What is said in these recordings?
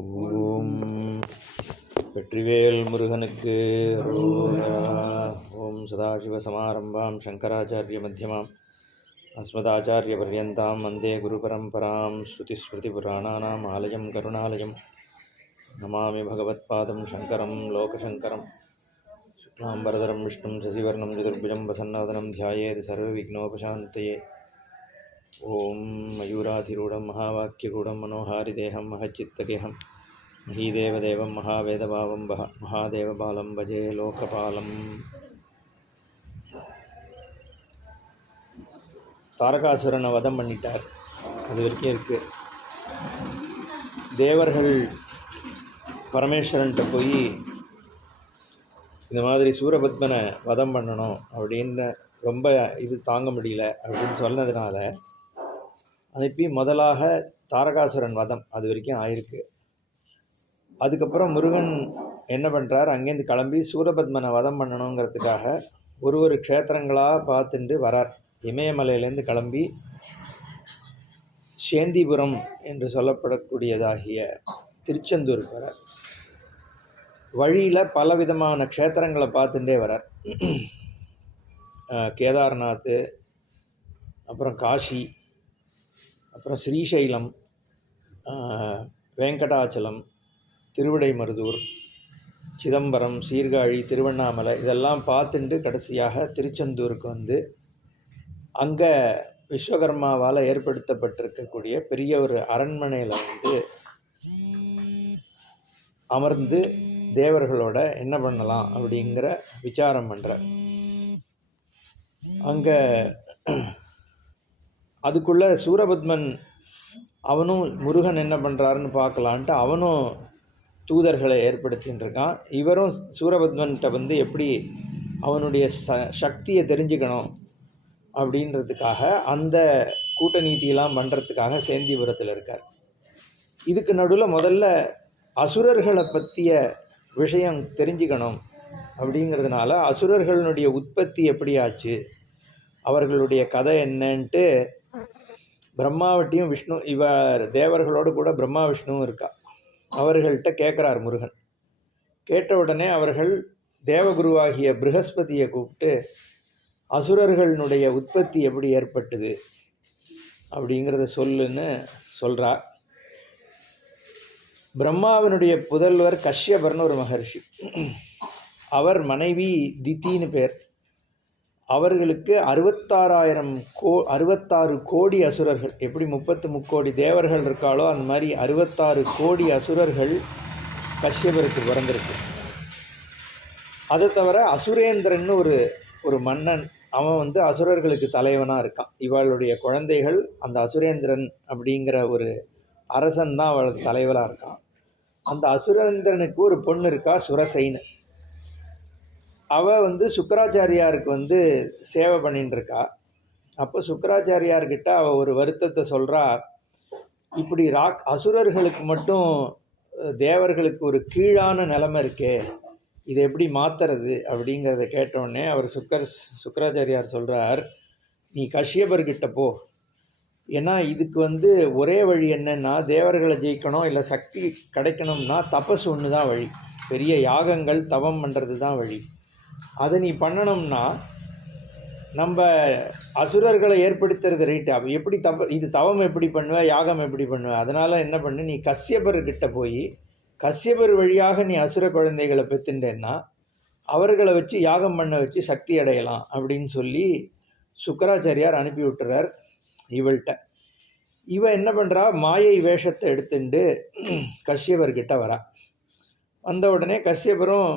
ஓம் வெற்றிவேல் முருகனுக்கு அரோகரா. ஓம் சதாசிவசமாரம்பாம் சங்கராச்சாரிய மத்தியமாம் அஸ்மதாச்சாரிய பர்யந்தாம் வந்தே குரு பரம்பராம். ஸ்ருதிஸ்மிருதி புராணானாம் ஆலயம் கருணாலயம் நமாமி பகவத்பாதம் சங்கரம் லோகசங்கரம். சுக்லாம்பரதரம் விஷ்ணும் சசிவர்ணம் சதுர்புஜம் பிரசன்னவதனம் தியாயேத் சர்வவிக்னோபசாந்தயே. ஓம் மயூராதிரூಢம் மகாவாக்கியகூடம் மனோஹாரிதேகம் மகச்சித்தகேகம் மஹீதேவதேவம் மகாவேதபாவம் மகாதேவபாலம் பஜே லோகபாலம். தாரகாசுரனை வதம் பண்ணிட்டார், அது வரைக்கும் இருக்கு. தேவர்கள் பரமேஸ்வரன்கிட்ட போய் இந்த மாதிரி சூரபத்மனை வதம் பண்ணணும் அப்படின்னு ரொம்ப இது தாங்க முடியல அப்படின்னு சொன்னதுனால அனுப்பி முதலாக தாரகாசுரன் வதம் அது வரைக்கும் ஆயிருக்கு. அதுக்கப்புறம் முருகன் என்ன பண்ணுறார், அங்கேருந்து கிளம்பி சூரபத்மனை வதம் பண்ணணுங்கிறதுக்காக ஒரு க்ஷேத்திரங்களாக பார்த்துட்டு வரார். இமயமலையிலேருந்து கிளம்பி சேந்திபுரம் என்று சொல்லப்படக்கூடியதாகிய திருச்செந்தூருக்கு வரார். வழியில் பலவிதமான க்ஷேத்திரங்களை பார்த்துட்டே வரார். கேதார்நாத், அப்புறம் காஷி, அப்புறம் ஸ்ரீசைலம், வெங்கடாச்சலம், திருவிடைமருதூர், சிதம்பரம், சீர்காழி, திருவண்ணாமலை இதெல்லாம் பார்த்துட்டு கடைசியாக திருச்செந்தூருக்கு வந்து அங்கே விஸ்வகர்மாவால் ஏற்படுத்தப்பட்டிருக்கக்கூடிய பெரிய ஒரு அரண்மனையில் வந்து அமர்ந்து தேவர்களோட என்ன பண்ணலாம் அப்படிங்கிற விசாரம் பண்ணுறார். அங்கே அதுக்குள்ளே சூரபத்மன் அவனும் முருகன் என்ன பண்ணுறாருன்னு பார்க்கலான்ட்டு அவனும் தூதர்களை ஏற்படுத்தின்னு இருக்கான். இவரும் சூரபத்மன்கிட்ட வந்து எப்படி அவனுடைய சக்தியை தெரிஞ்சுக்கணும் அப்படின்றதுக்காக அந்த கூட்டநீதியெல்லாம் பண்ணுறதுக்காக சேந்திபுரத்தில் இருக்கார். இதுக்கு நடுவில் முதல்ல அசுரர்களை பற்றிய விஷயம் தெரிஞ்சுக்கணும் அப்படிங்கிறதுனால அசுரர்களுடைய உற்பத்தி எப்படி ஆச்சு, அவர்களுடைய கதை என்னன்ட்டு பிரம்மாவட்டியும் விஷ்ணு இவர் தேவர்களோடு கூட பிரம்மா விஷ்ணுவும் இருக்கா. அவர்கள்ட்ட கேட்குறார் முருகன். கேட்ட உடனே அவர்கள் தேவகுருவாகிய ப்ரஹஸ்பதியை கூப்பிட்டு அசுரர்களுடைய உற்பத்தி எப்படி ஏற்பட்டது அப்படிங்கிறத சொல்லுன்னு சொல்கிறார். பிரம்மாவினுடைய புதல்வர் கஷ்யபர்னு ஒரு மகர்ஷி, அவர் மனைவி தித்தின்னு பேர். அவர்களுக்கு 66 கோடி அசுரர்கள், எப்படி 33 கோடி தேவர்கள் இருக்காளோ அந்த மாதிரி 66 கோடி அசுரர்கள் கஷ்யபருக்கு பிறந்திருக்கு. அதை தவிர அசுரேந்திரன்னு ஒரு மன்னன், அவன் வந்து அசுரர்களுக்கு தலைவனாக இருக்கான். இவளுடைய குழந்தைகள் அந்த அசுரேந்திரன் அப்படிங்கிற ஒரு அரசன் தான் அவளுக்கு தலைவராக இருக்கான். அந்த அசுரேந்திரனுக்கு ஒரு பொண்ணு இருக்கா, சுரசைன்னு. அவள் வந்து சுக்கராச்சாரியாருக்கு வந்து சேவை பண்ணின்னு இருக்கா. அப்போ சுக்கராச்சாரியார்கிட்ட அவள் ஒரு வருத்தத்தை சொல்கிறா, இப்படி அசுரர்களுக்கு மட்டும் தேவர்களுக்கு ஒரு கீழான நிலைமை இருக்கே, இதை எப்படி மாற்றுறது அப்படிங்கிறத கேட்டோடனே அவர் சுக்கராச்சாரியார் சொல்கிறார், நீ கஷ்யபர்கிட்ட போ. ஏன்னா இதுக்கு வந்து ஒரே வழி என்னன்னா, தேவர்களை ஜெயிக்கணும் இல்லை சக்தி கிடைக்கணும்னா தபஸ் ஒன்று தான் வழி, பெரிய யாகங்கள் தவம் பண்ணுறது தான் வழி. அதை நீ பண்ணணும்னா நம்ம அசுரர்களை ஏற்படுத்துறது ரைட்டு, அப்போ எப்படி இது தவம் எப்படி பண்ணுவேன், யாகம் எப்படி பண்ணுவேன், அதனால் என்ன பண்ணு, நீ கஷ்யபர்கிட்ட போய் கஷ்யபர் வழியாக நீ அசுர குழந்தைகளை பெற்றுட்டேன்னா அவர்களை வச்சு யாகம் பண்ண வச்சு சக்தி அடையலாம் அப்படின்னு சொல்லி சுக்கராச்சாரியார் அனுப்பி விட்டுறார் இவள்கிட்ட. இவன் என்ன பண்ணுறா, மாயை வேஷத்தை எடுத்துட்டு கஷ்யபர்கிட்ட வரா. வந்த உடனே கஷ்யபரும்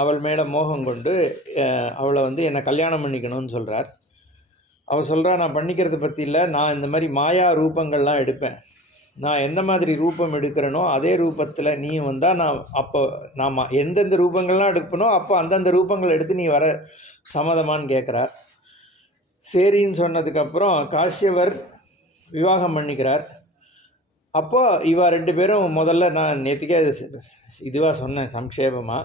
அவள் மேலே மோகம் கொண்டு அவளை வந்து என்னை கல்யாணம் பண்ணிக்கணும்னு சொல்கிறார். அவள் சொல்கிறா, நான் பண்ணிக்கிறத பற்றி இல்லை, நான் இந்த மாதிரி மாயா ரூபங்கள்லாம் எடுப்பேன், நான் எந்த மாதிரி ரூபம் எடுக்கிறேனோ அதே ரூபத்தில் நீ வந்தால் நான் எந்தெந்த ரூபங்கள்லாம் எடுப்பனோ அப்போ அந்தந்த ரூபங்கள் எடுத்து நீ வர சம்மதமானு கேட்குறார். சரின்னு சொன்னதுக்கப்புறம் காஷ்யவர் விவாகம் பண்ணிக்கிறார். அப்போ இவா 2 பேரும் முதல்ல நான் நேற்றுக்கே இதுவாக சொன்னேன் சம்க்ஷேபமாக,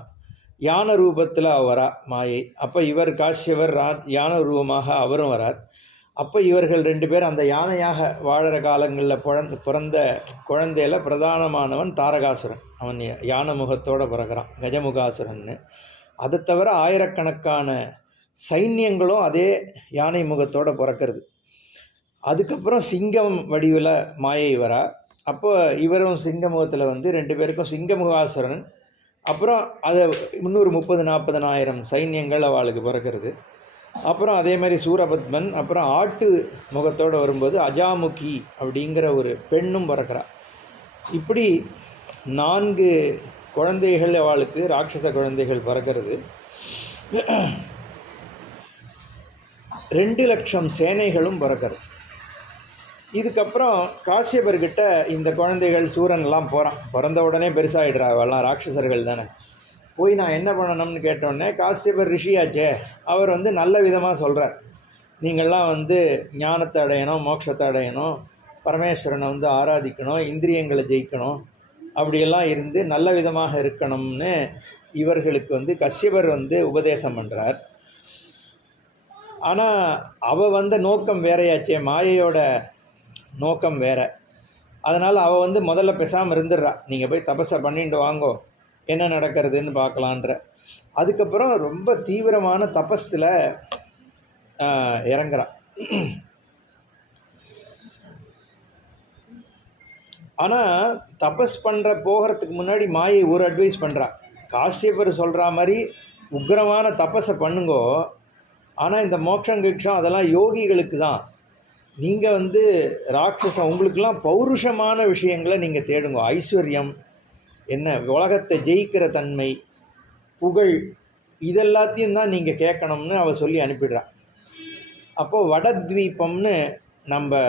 யான ரூபத்தில் வரா மாயை. அப்போ இவர் காஷ்யவர் யான ரூபமாக அவரும் வரார். அப்போ இவர்கள் 2 பேர் அந்த யானையாக வாழற காலங்களில் பிறந்த குழந்தையில பிரதானமானவன் தாரகாசுரன். அவன் யானை முகத்தோடு பிறகுறான், கஜமுகாசுரன்னு. அதை தவிர ஆயிரக்கணக்கான சைன்யங்களும் அதே யானை முகத்தோடு பிறக்கிறது. அதுக்கப்புறம் சிங்கம் வடிவில் மாயை வரா. அப்போ இவரும் சிங்க முகத்தில் வந்து 2 பேருக்கும் சிங்கமுகாசுரன், அப்புறம் அதை 330-40 சைன்யங்கள் அவளுக்கு பிறக்கிறது. அப்புறம் அதே மாதிரி சூரபத்மன், அப்புறம் ஆட்டு முகத்தோடு வரும்போது அஜாமுகி அப்படிங்கிற ஒரு பெண்ணும் பிறக்கிறா. இப்படி 4 குழந்தைகள் அவளுக்கு, ராட்சச குழந்தைகள் பிறக்கிறது. 2 லட்சம் சேனைகளும் பிறக்கிறது. இதுக்கப்புறம் காசியபர்கிட்ட இந்த குழந்தைகள் சூரன்லாம் போகிறான். பிறந்த உடனே பெருசாகிடுறா, அவெல்லாம் ராட்சசர்கள் தானே. போய் நான் என்ன பண்ணணும்னு கேட்டோடனே, காசியபர் ரிஷியாச்சே, அவர் வந்து நல்ல விதமாக சொல்கிறார். நீங்கள்லாம் வந்து ஞானத்தை அடையணும், மோட்சத்தை அடையணும், பரமேஸ்வரனை வந்து ஆராதிக்கணும், இந்திரியங்களை ஜெயிக்கணும், அப்படியெல்லாம் இருந்து நல்ல விதமாக இருக்கணும்னு இவர்களுக்கு வந்து கஷ்யபர் வந்து உபதேசம் பண்ணுறார். ஆனால் அவள் வந்த நோக்கம் வேறையாச்சே, மாயையோட நோக்கம் வேறு. அதனால் அவள் வந்து முதல்ல பேசாமல் இருந்துடுறா. நீங்கள் போய் தபஸை பண்ணிட்டு வாங்கோ, என்ன நடக்கிறதுன்னு பார்க்கலான்ற. அதுக்கப்புறம் ரொம்ப தீவிரமான தபஸில் இறங்குறா. ஆனால் தபஸ் பண்ணுற போகிறதுக்கு முன்னாடி மாயை ஒரு அட்வைஸ் பண்ணுறா. காசியபர் சொல்கிற மாதிரி உக்ரமான தபஸை பண்ணுங்கோ, ஆனால் இந்த மோட்சம் கிட்சம் அதெல்லாம் யோகிகளுக்கு தான். நீங்கள் வந்து ராட்சசம், உங்களுக்கெல்லாம் பௌருஷமான விஷயங்களை நீங்கள் தேடுங்க. ஐஸ்வர்யம், என்ன உலகத்தை ஜெயிக்கிற தன்மை, புகழ், இதெல்லாத்தையும் தான் நீங்கள் கேட்கணும்னு அவள் சொல்லி அனுப்பிடுறா. அப்போது வடத்வீபம்னு நம்ம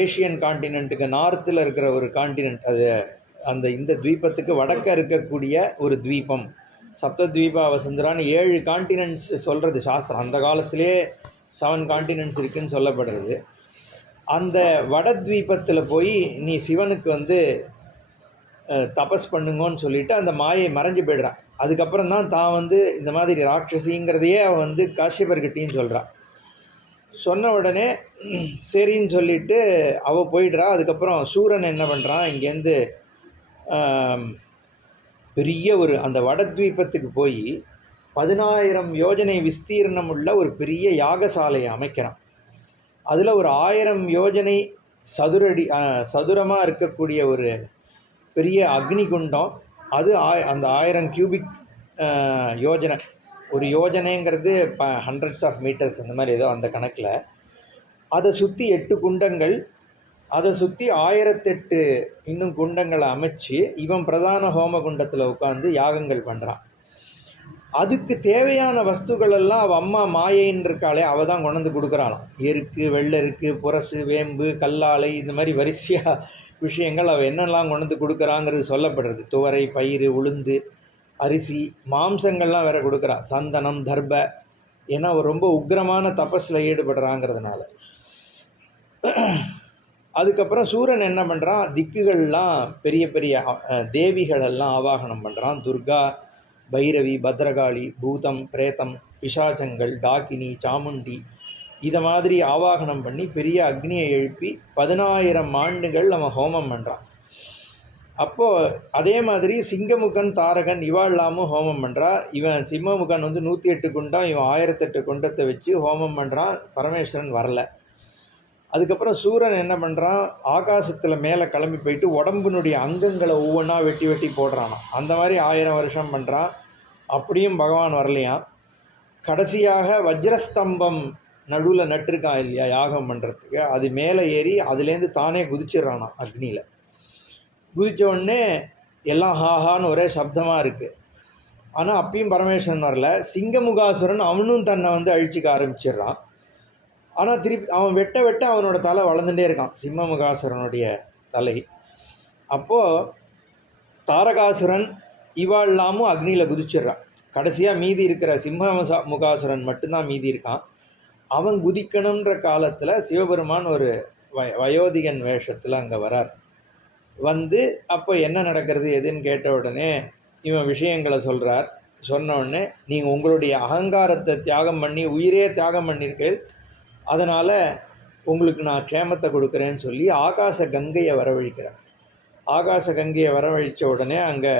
ஏஷியன் காண்டினென்ட்டுக்கு நார்த்தில் இருக்கிற ஒரு காண்டினென்ட், அது அந்த இந்த துவீபத்துக்கு வடக்க இருக்கக்கூடிய ஒரு துவீபம், சப்தத்வீபா வசுந்தரான்னு 7 காண்டினென்ட்ஸ் சொல்கிறது சாஸ்திரம். அந்த காலத்திலே 7 காண்டினென்ட்ஸ் இருக்குதுன்னு சொல்லப்படுறது. அந்த வடத்வீபத்தில் போய் நீ சிவனுக்கு வந்து தபஸ் பண்ணுங்கன்னு சொல்லிவிட்டு அந்த மாயை மறைஞ்சு போய்டுறான். அதுக்கப்புறம் தான் வந்து இந்த மாதிரி ராட்சசிங்கிறதையே அவள் வந்து காசியபர்கிட்டையும் சொல்கிறான். சொன்ன உடனே சரின்னு சொல்லிவிட்டு அவள் போயிடுறா. அதுக்கப்புறம் சூரன் என்ன பண்ணுறான், இங்கேருந்து பெரிய ஒரு அந்த வடத்வீபத்துக்கு போய் 10,000 யோஜனை விஸ்தீர்ணம் உள்ள ஒரு பெரிய யாகசாலையை அமைக்கிறான். அதில் ஒரு 1000 யோஜனை சதுரமாக இருக்கக்கூடிய ஒரு பெரிய அக்னி குண்டம். அது அந்த 1000 கியூபிக் யோஜனை, ஒரு யோஜனைங்கிறது ஹண்ட்ரட்ஸ் ஆஃப் மீட்டர்ஸ் அந்த மாதிரி ஏதோ அந்த கணக்கில். அதை சுற்றி 8 குண்டங்கள், அதை சுற்றி 1008 இன்னும் குண்டங்களை அமைச்சு இவன் பிரதான ஹோம குண்டத்தில் உட்காந்து யாகங்கள் பண்ணுறான். அதுக்கு தேவையான வஸ்துக்கள் எல்லாம் அவள் அம்மா மாயைன்னு இருக்காளே, அவள் தான் கொண்டு வந்து கொடுக்குறாளாம். எருக்கு, வெள்ளருக்கு, புரசு, வேம்பு, கல்லாலை, இந்த மாதிரி வரிசையாக விஷயங்கள் அவள் என்னெல்லாம் கொண்டு வந்து கொடுக்குறாங்கிறது சொல்லப்படுறது. துவரை, பயிறு, உளுந்து, அரிசி, மாம்சங்கள்லாம் வேற கொடுக்குறா, சந்தனம், தர்ப. ஏன்னா அவர் ரொம்ப உக்கிரமான தபஸில் ஈடுபடுறாங்கிறதுனால. அதுக்கப்புறம் சூரன் என்ன பண்ணுறான், திக்குகள்லாம் பெரிய பெரிய தேவிகளெல்லாம் ஆவாகனம் பண்ணுறான். துர்கா, பைரவி, பத்ரகாளி, பூதம், பிரேதம், பிசாச்சங்கள், டாக்கினி, சாமுண்டி, இதை மாதிரி ஆவாகனம் பண்ணி பெரிய அக்னியை எழுப்பி 10,000 ஆண்டுகள் நம்ம ஹோமம் பண்ணுறான். அப்போது அதே மாதிரி சிங்கமுகன், தாரகன் இவாள்லாமும் ஹோமம் பண்ணுறா. இவன் சிம்மமுகன் வந்து 108 குண்டம், இவன் 1008 குண்டத்தை வச்சு ஹோமம் பண்ணுறான். பரமேஸ்வரன் வரல. அதுக்கப்புறம் சூரன் என்ன பண்ணுறான், ஆகாசத்தில் மேலே கிளம்பி போயிட்டு உடம்பினுடைய அங்கங்களை ஒவ்வொன்றா வெட்டி வெட்டி போடுறானா. அந்த மாதிரி 1000 வருஷம் பண்ணுறான். அப்படியும் பகவான் வரலையாம். கடைசியாக வஜ்ரஸ்தம்பம் நடுவில் நட்டிருக்கான் இல்லையா யாகம் பண்ணுறதுக்கு, அது மேலே ஏறி அதுலேருந்து தானே குதிச்சிட்றானா அக்னியில். குதித்த உடனே எல்லாம் ஹாஹான்னு ஒரே சப்தமாக இருக்குது. ஆனால் அப்பயும் பரமேஸ்வரன் வரல. சிங்கமுகாசுரன் அவனும் தன்னை வந்து அழிச்சிக்க ஆரம்பிச்சிடுறான். ஆனால் திருப்பி அவன் வெட்ட வெட்ட அவனோட தலை வளர்ந்துட்டே இருக்கான், சிம்மமுகாசுரனுடைய தலை. அப்போது தாரகாசுரன் இவாள்லாமும் அக்னியில் குதிச்சிட்றான். கடைசியாக மீதி இருக்கிற முகாசுரன் மட்டும்தான் மீதி இருக்கான். அவன் குதிக்கணுன்ற காலத்தில் சிவபெருமான் ஒரு வயோதிகன் வேஷத்தில் அங்கே வரார். வந்து அப்போ என்ன நடக்கிறது எதுன்னு கேட்ட உடனே இவன் விஷயங்களை சொல்கிறார். சொன்ன உடனே நீங்கள் உங்களுடைய அகங்காரத்தை தியாகம் பண்ணி உயிரே தியாகம் பண்ணியிருக்கீள், அதனால் உங்களுக்கு நான் க்ஷேமத்தை கொடுக்குறேன்னு சொல்லி ஆகாச கங்கையை வரவழைக்கிறார். ஆகாச கங்கையை வரவழைத்த உடனே அங்கே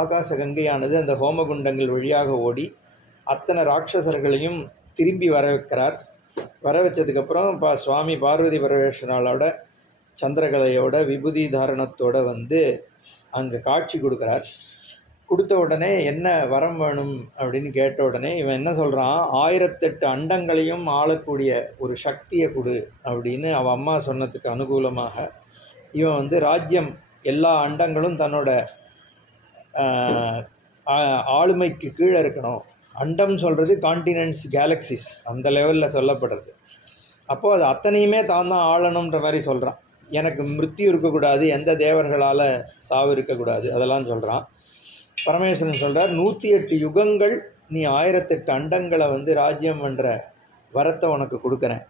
ஆகாச கங்கையானது அந்த ஹோமகுண்டங்கள் வழியாக ஓடி அத்தனை ராட்சசர்களையும் திரும்பி வர வைக்கிறார். வர வச்சதுக்கப்புறம் சுவாமி பார்வதி பரமேஸ்வரனோட சந்திரகலையோட விபூதி தாரணத்தோடு வந்து அங்கே காட்சி கொடுக்குறார். கொடுத்த உடனே என்ன வரம் வேணும் அப்படின்னு கேட்ட உடனே இவன் என்ன சொல்கிறான், 1008 அண்டங்களையும் ஆளக்கூடிய ஒரு சக்தியை கொடு அப்படின்னு அவன் அம்மா சொன்னதுக்கு அனுகூலமாக இவன் வந்து ராஜ்யம் எல்லா அண்டங்களும் தன்னோட ஆளுமைக்கு கீழே இருக்கணும். அண்டம் சொல்கிறது கான்டினென்ட்ஸ், கேலக்சிஸ், அந்த லெவலில் சொல்லப்படுறது. அப்போது அது அத்தனையுமே தான் ஆளணுன்ற மாதிரி சொல்கிறான். எனக்கு மிருத்யு இருக்கக்கூடாது, எந்த தேவர்களால் சாவு இருக்கக்கூடாது, அதெல்லாம் சொல்கிறான். பரமேஸ்வரன் சொல்கிறார், 108 யுகங்கள் நீ 1008 அண்டங்களை வந்து ராஜ்யம் என்ற வரத்தை உனக்கு கொடுக்குறேன்.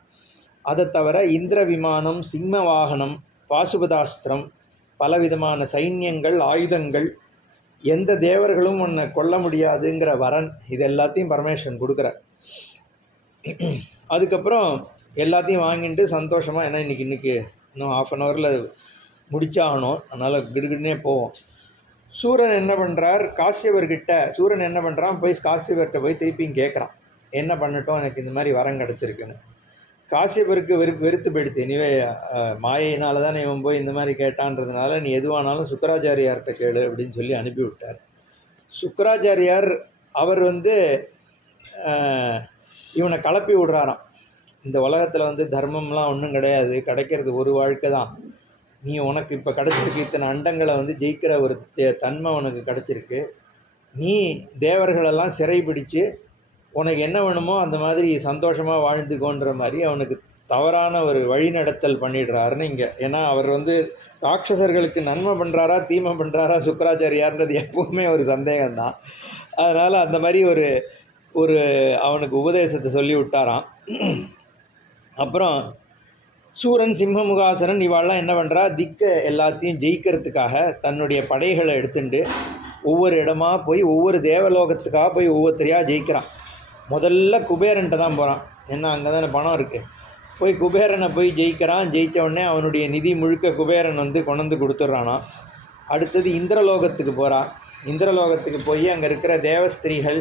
அதை தவிர இந்திர விமானம், சிம்ம வாகனம், பாசுபதாஸ்திரம், பலவிதமான சைன்யங்கள், ஆயுதங்கள், எந்த தேவர்களும் உன்னை கொல்ல முடியாதுங்கிற வரன், இது எல்லாத்தையும் பரமேஸ்வரன் கொடுக்குறார். அதுக்கப்புறம் எல்லாத்தையும் வாங்கிட்டு சந்தோஷமாக, ஏன்னா இன்றைக்கி இன்னும் 1/2 ஹவரில் முடிச்சாகணும், அதனால் கிடுகிடுனே போவோம். சூரன் என்ன பண்ணுறார், சூரன் என்ன பண்ணுறான், போய் காசியவர்கிட்ட போய் திருப்பியும் கேட்குறான், என்ன பண்ணட்டும், எனக்கு இந்த மாதிரி வரம் கிடச்சிருக்குன்னு. காசியபருக்கு வெறுத்து போயிடுத்து. இனிவே மாயினால தான் இவன் போய் இந்த மாதிரி கேட்டான்றதுனால நீ எதுவானாலும் சுக்கராச்சாரியார்கிட்ட கேளு அப்படின்னு சொல்லி அனுப்பிவிட்டார். சுக்கராச்சாரியார் அவர் வந்து இவனை கலப்பி விடுறாராம். இந்த உலகத்தில் வந்து தர்மம்லாம் ஒன்றும் கிடையாது, கிடைக்கிறது ஒரு வாழ்க்கை தான். நீ உனக்கு இப்போ கிடச்சிருக்கு, இத்தனை அண்டங்களை வந்து ஜெயிக்கிற ஒரு தன்மை உனக்கு கிடச்சிருக்கு. நீ தேவர்களெல்லாம் சிறை பிடிச்சு உனக்கு என்ன வேணுமோ அந்த மாதிரி சந்தோஷமாக வாழ்ந்துக்கோன்ற மாதிரி அவனுக்கு தவறான ஒரு வழிநடத்தல் பண்ணிடுறாருன்னு இங்கே. ஏன்னா அவர் வந்து ராட்சசர்களுக்கு நன்மை பண்ணுறாரா தீமை பண்ணுறாரா சுக்கராச்சாரியார்ன்றது எப்பவுமே ஒரு சந்தேகம்தான். அதனால் அந்த மாதிரி ஒரு அவனுக்கு உபதேசத்தை சொல்லி விட்டாராம். அப்புறம் சூரன், சிம்மமுகாசரன் இவாள்லாம் என்ன பண்ணுறா, எல்லாத்தையும் ஜெயிக்கிறதுக்காக தன்னுடைய படைகளை எடுத்துட்டு ஒவ்வொரு இடமா போய் ஒவ்வொரு தேவலோகத்துக்காக போய் ஒவ்வொருத்தரையாக ஜெயிக்கிறான். முதல்ல குபேரன்ட்ட தான் போகிறான், ஏன்னா அங்கே தானே பணம் இருக்குது. போய் குபேரனை போய் ஜெயிக்கிறான். ஜெயித்த உடனே அவனுடைய நிதி முழுக்க குபேரன் வந்து கொண்டு கொடுத்துட்றானா. அடுத்தது இந்திரலோகத்துக்கு போகிறான். இந்திரலோகத்துக்கு போய் அங்கே இருக்கிற தேவஸ்திரீகள்,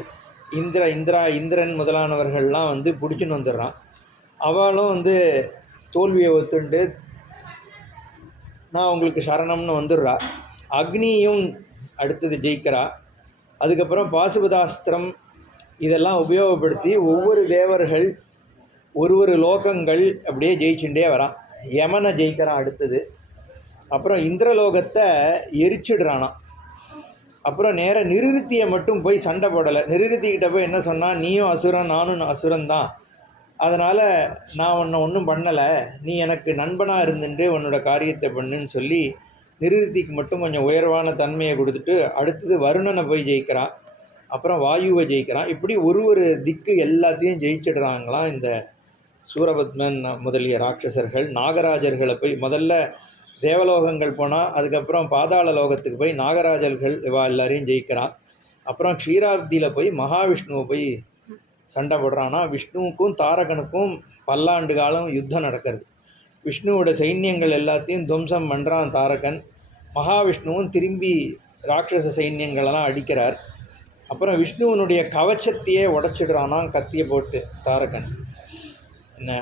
இந்திரன் முதலானவர்கள்லாம் வந்து பிடிச்சின்னு வந்துடுறான். அவளும் வந்து தோல்வியை ஒத்துண்டு நான் உங்களுக்கு சரணம்னு வந்துடுறா. அக்னியும் அடுத்தது ஜெயிக்கிறா. அதுக்கப்புறம் பாசுபதாஸ்திரம் இதெல்லாம் உபயோகப்படுத்தி ஒவ்வொரு தேவர்கள் ஒரு லோகங்கள் அப்படியே ஜெயிச்சுட்டே வரான். யமனை ஜெயிக்கிறான் அடுத்தது. அப்புறம் இந்திரலோகத்தை எரிச்சிடுறானா. அப்புறம் நேராக நிருதியை மட்டும் போய் சண்டை போடலை. நிருதிக்கிட்ட போய் என்ன சொன்னால், நீயும் அசுரன் நானும் அசுரன் தான், அதனால் நான் உன்னை ஒன்றும் பண்ணலை, நீ எனக்கு நண்பனாக இருந்துட்டு உன்னோட காரியத்தை பண்ணுன்னு சொல்லி நிருதிக்கு மட்டும் கொஞ்சம் உயர்வான தன்மையை கொடுத்துட்டு அடுத்தது வருணனை போய் ஜெயிக்கிறான். அப்புறம் வாயுவை ஜெயிக்கிறான். இப்படி ஒரு திக்கு எல்லாத்தையும் ஜெயிச்சிடுறாங்களாம் இந்த சூரபத்மன் முதலிய ராட்சசர்கள். நாகராஜர்களை போய் முதல்ல தேவலோகங்கள் போனால், அதுக்கப்புறம் பாதாள லோகத்துக்கு போய் நாகராஜர்கள் எல்லாரையும் ஜெயிக்கிறான். அப்புறம் க்ஷீராப்தியில் போய் மகாவிஷ்ணுவை போய் சண்டை போடுறான்னா. விஷ்ணுவுக்கும் தாரகனுக்கும் பல்லாண்டு காலம் யுத்தம் நடக்கிறது. விஷ்ணுவோட சைன்யங்கள் எல்லாத்தையும் துவம்சம் பண்ணுறான் தாரகன். மகாவிஷ்ணுவும் திரும்பி ராட்சச சைன்யங்களெல்லாம் அடிக்கிறார். அப்புறம் விஷ்ணுவனுடைய கவச்சத்தையே உடைச்சிடுறானா கத்தியை போட்டு தாரகன்.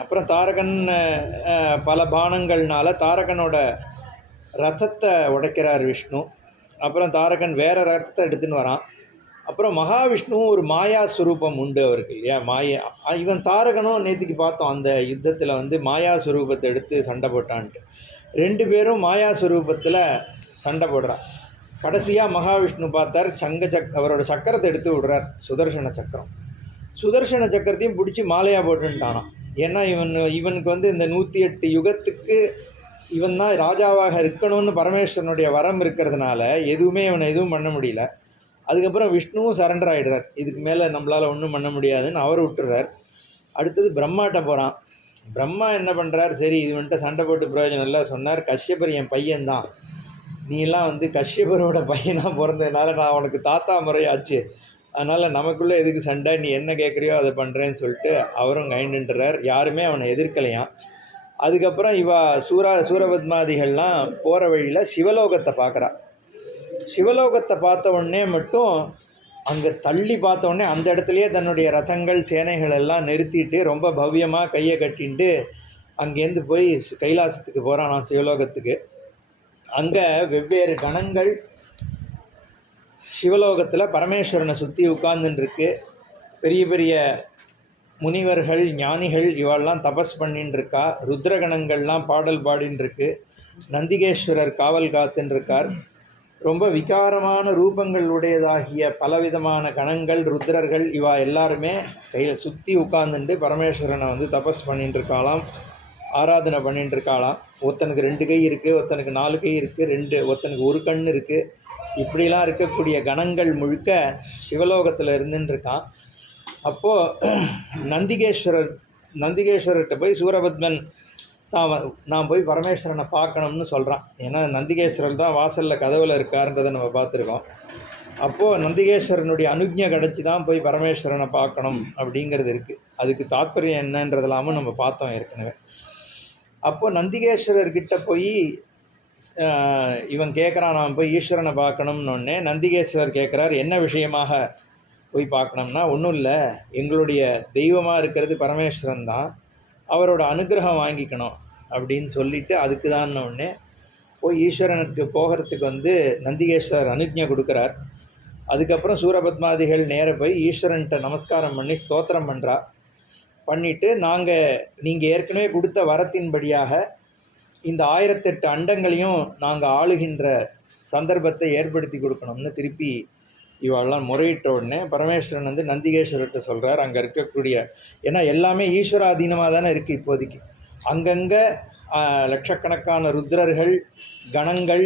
அப்புறம் தாரகன் பல பானங்கள்னால தாரகனோட ரத்தத்தை உடைக்கிறார் விஷ்ணு. அப்புறம் தாரகன் வேறு ரத்தத்தை எடுத்துன்னு வரான். அப்புறம் மகாவிஷ்ணுவும் ஒரு மாயா ஸ்வரூபம் உண்டு அவருக்கு இல்லையா, மாயா. இவன் தாரகனும் நேற்றுக்கு பார்த்தோம் அந்த யுத்தத்தில் வந்து மாயா ஸ்வரூபத்தை எடுத்து சண்டை போட்டான்ட்டு. 2 பேரும் மாயா ஸ்வரூபத்தில் சண்டை போடுறான். கடைசியாக மகாவிஷ்ணு பார்த்தார், அவரோட சக்கரத்தை எடுத்து விடுறார், சுதர்சன சக்கரம். சுதர்சன சக்கரத்தையும் பிடிச்சி மாலையாக போட்டுட்டானான். ஏன்னா இவனுக்கு வந்து இந்த 108 யுகத்துக்கு இவன் தான் ராஜாவாக இருக்கணும்னு பரமேஸ்வரனுடைய வரம் இருக்கிறதுனால இவனை எதுவும் பண்ண முடியல. அதுக்கப்புறம் விஷ்ணுவும் சரண்டர் ஆகிடுறார். இதுக்கு மேலே நம்மளால் ஒன்றும் பண்ண முடியாதுன்னு அவர் விட்டுறார். அடுத்தது பிரம்மாட்ட போகிறான். பிரம்மா என்ன பண்ணுறார், சரி இது வந்துட்டு சண்டை போட்டு பிரயோஜனம் இல்லை, சொன்னார் கஷ்யபர் என் பையன்தான், நீலாம் வந்து கஷ்யபரோட பையனாக பிறந்ததுனால நான் உனக்கு தாத்தா முறையாச்சு, அதனால் நமக்குள்ளே எதுக்கு சண்டை, நீ என்ன கேட்குறியோ அதை பண்ணுறேன்னு சொல்லிட்டு அவரும் கைண்டுன்றார். யாருமே அவனை எதிர்க்கலையாம். அதுக்கப்புறம் சூரபத்மாதிகள்லாம் போகிற வழியில் சிவலோகத்தை பார்க்குறா. சிவலோகத்தை பார்த்த உடனே மட்டும் அங்கே தள்ளி பார்த்த உடனே அந்த இடத்துலையே தன்னுடைய ரதங்கள் சேனைகள் எல்லாம் நிறுத்திட்டு ரொம்ப பவ்யமாக கையை கட்டின்ட்டு அங்கேருந்து போய் கைலாசத்துக்கு போகிறான், சிவலோகத்துக்கு. அங்கே வெவ்வேறு கணங்கள் சிவலோகத்தில் பரமேஸ்வரனை சுற்றி உட்கார்ந்துருக்கு. பெரிய பெரிய முனிவர்கள் ஞானிகள் இவெல்லாம் தபஸ் பண்ணின்னு இருக்கா. ருத்ரகணங்கள்லாம் பாடல் பாடின்னு இருக்கு. நந்திகேஸ்வரர் காவல் காத்துன்னு இருக்கார். ரொம்ப விகாரமான ரூபங்கள் உடையதாகிய பலவிதமான கணங்கள் ருத்ரர்கள் இவா எல்லாருமே கையில் சுற்றி உட்கார்ந்துட்டு பரமேஸ்வரனை வந்து தபஸ் பண்ணிட்டு இருக்காளாம், ஆராதனை பண்ணிட்டு இருக்காளாம். ஒருத்தனுக்கு 2 கை இருக்குது, ஒருத்தனுக்கு 4 கை இருக்குது, ஒருத்தனுக்கு 1 கண் இருக்குது. இப்படிலாம் இருக்கக்கூடிய கணங்கள் முழுக்க சிவலோகத்தில் இருந்துன்னு இருக்கான். அப்போது நந்திகேஸ்வரர்கிட்ட போய் சூரபத்மன் நான் போய் பரமேஸ்வரனை பார்க்கணும்னு சொல்கிறான். ஏன்னா நந்திகேஸ்வரர் தான் வாசலில் கதவில் இருக்காருன்றதை நம்ம பார்த்துருக்கோம். அப்போது நந்திகேஸ்வரனுடைய அனுஜ்ஞை கிடச்சி தான் போய் பரமேஸ்வரனை பார்க்கணும் அப்படிங்கிறது இருக்குது. அதுக்கு தாற்பயம் என்னன்றதெல்லாமும் நம்ம பார்த்தோம் ஏற்கனவே. அப்போது நந்திகேஸ்வரர்கிட்ட போய் இவன் கேட்குறான், நான் போய் ஈஸ்வரனை பார்க்கணும்னு. நந்திகேஸ்வரர் கேட்குறார், என்ன விஷயமாக போய் பார்க்கணும்னா, ஒன்றும் இல்லை, எங்களுடைய தெய்வமாக இருக்கிறது பரமேஸ்வரன் தான், அவரோட அனுகிரகம் வாங்கிக்கணும் அப்படின்னு சொல்லிவிட்டு அதுக்கு தான் உடனே போய் ஈஸ்வரனுக்கு போகிறதுக்கு வந்து நந்திகேஸ்வரர் அனுஜ்ஞை கொடுக்குறார். அதுக்கப்புறம் சூரபத்மாதிகள் நேர போய் ஈஸ்வரன்கிட்ட நமஸ்காரம் பண்ணி ஸ்தோத்திரம் பண்ணுறா. பண்ணிவிட்டு நீங்கள் ஏற்கனவே கொடுத்த வரத்தின்படியாக இந்த 1008 அண்டங்களையும் நாங்கள் ஆளுகின்ற சந்தர்ப்பத்தை ஏற்படுத்தி கொடுக்கணும்னு திருப்பி இவெல்லாம் முறையிட்ட உடனே பரமேஸ்வரன் வந்து நந்திகேஸ்வரர்கிட்ட சொல்கிறார், அங்கே இருக்கக்கூடிய, ஏன்னா எல்லாமே ஈஸ்வராதீனமாக தானே இருக்குது இப்போதைக்கு. அங்கங்கே லட்சக்கணக்கான ருத்ரர்கள் கணங்கள்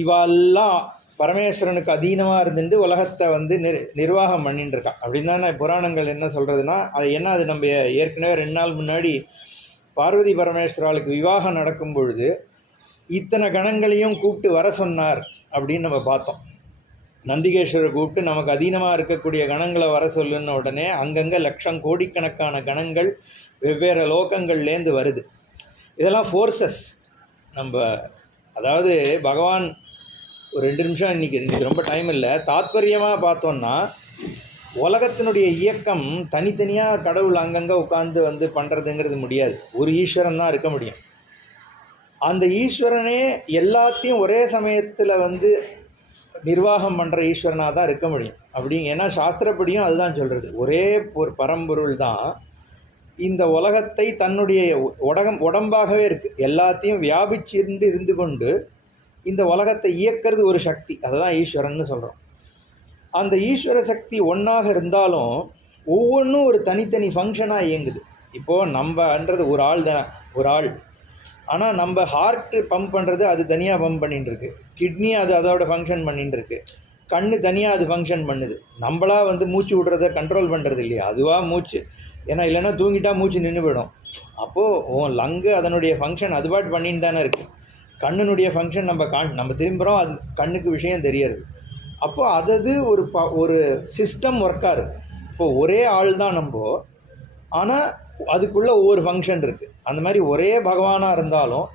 இவெல்லாம் பரமேஸ்வரனுக்கு அதீனமாக இருந்துட்டு உலகத்தை வந்து நிர்வாகம் பண்ணிட்டு இருக்கான் அப்படின்னு தானே புராணங்கள் என்ன சொல்கிறதுனா. அது நம்ம ஏற்கனவே 2 நாள் முன்னாடி பார்வதி பரமேஸ்வராளுக்கு விவாகம் நடக்கும் பொழுது இத்தனை கணங்களையும் கூப்பிட்டு வர சொன்னார் அப்படின்னு நம்ம பார்த்தோம். நந்திகேஸ்வரர் கூப்பிட்டு நமக்கு அதீனமாக இருக்கக்கூடிய கணங்களை வர சொல்லுன்னு உடனே அங்கங்கே லட்சம் கோடிக்கணக்கான கணங்கள் வெவ்வேறு லோகங்கள்லேருந்து வருது. இதெல்லாம் ஃபோர்ஸஸ். அதாவது பகவான் ஒரு 2 நிமிஷம் இன்றைக்கி ரொம்ப டைம் இல்லை, தாத்பரியமாக பார்த்தோன்னா உலகத்தினுடைய இயக்கம் தனித்தனியாக கடவுள் அங்கங்கே உட்கார்ந்து வந்து பண்ணுறதுங்கிறது முடியாது. ஒரு ஈஸ்வரன் தான் இருக்க முடியும். அந்த ஈஸ்வரனே எல்லாத்தையும் ஒரே சமயத்தில் வந்து நிர்வாகம் பண்ணுற ஈஸ்வரனாக தான் இருக்க முடியும் ஏன்னா சாஸ்திரப்படியும் அதுதான் சொல்கிறது. ஒரே ஒரு பரம்பொருள் தான் இந்த உலகத்தை தன்னுடைய உடம்பாகவே இருக்குது, எல்லாத்தையும் வியாபிச்சிருந்து இருந்து கொண்டு இந்த உலகத்தை இயக்கிறது ஒரு சக்தி, அதை தான் ஈஸ்வரன்னு சொல்கிறோம். அந்த ஈஸ்வர சக்தி ஒன்றாக இருந்தாலும் ஒவ்வொன்றும் ஒரு தனித்தனி ஃபங்க்ஷனாக இயங்குது. இப்போது நம்மன்றது ஒரு ஆள் தானே, ஒரு ஆள். ஆனால் நம்ம ஹார்ட்டு பம்ப் பண்ணுறது அது தனியாக பம்ப் பண்ணிட்டு இருக்கு, கிட்னி அது அதோட ஃபங்க்ஷன் பண்ணிட்டு இருக்கு, கண் தனியாக அது ஃபங்க்ஷன் பண்ணுது. நம்மளா வந்து மூச்சு விடுறத கண்ட்ரோல் பண்ணுறது இல்லையா, அதுவாக மூச்சு. ஏன்னா இல்லைன்னா தூங்கிட்டா மூச்சு நின்று போயிடும். அப்போது லங்கு அதனுடைய ஃபங்க்ஷன் அது பாட்டு பண்ணிட்டு தானே இருக்குது. கண்ணினுடைய ஃபங்க்ஷன் நம்ம திரும்புகிறோம், அது கண்ணுக்கு விஷயம் தெரியறது. அப்போது அது ஒரு சிஸ்டம் ஒர்க் ஆகுது. இப்போது ஒரே ஆள் தான் நம்ம, ஆனால் அதுக்குள்ளே ஒவ்வொரு ஃபங்க்ஷன் இருக்குது. அந்த மாதிரி ஒரே பகவானாக இருந்தாலும்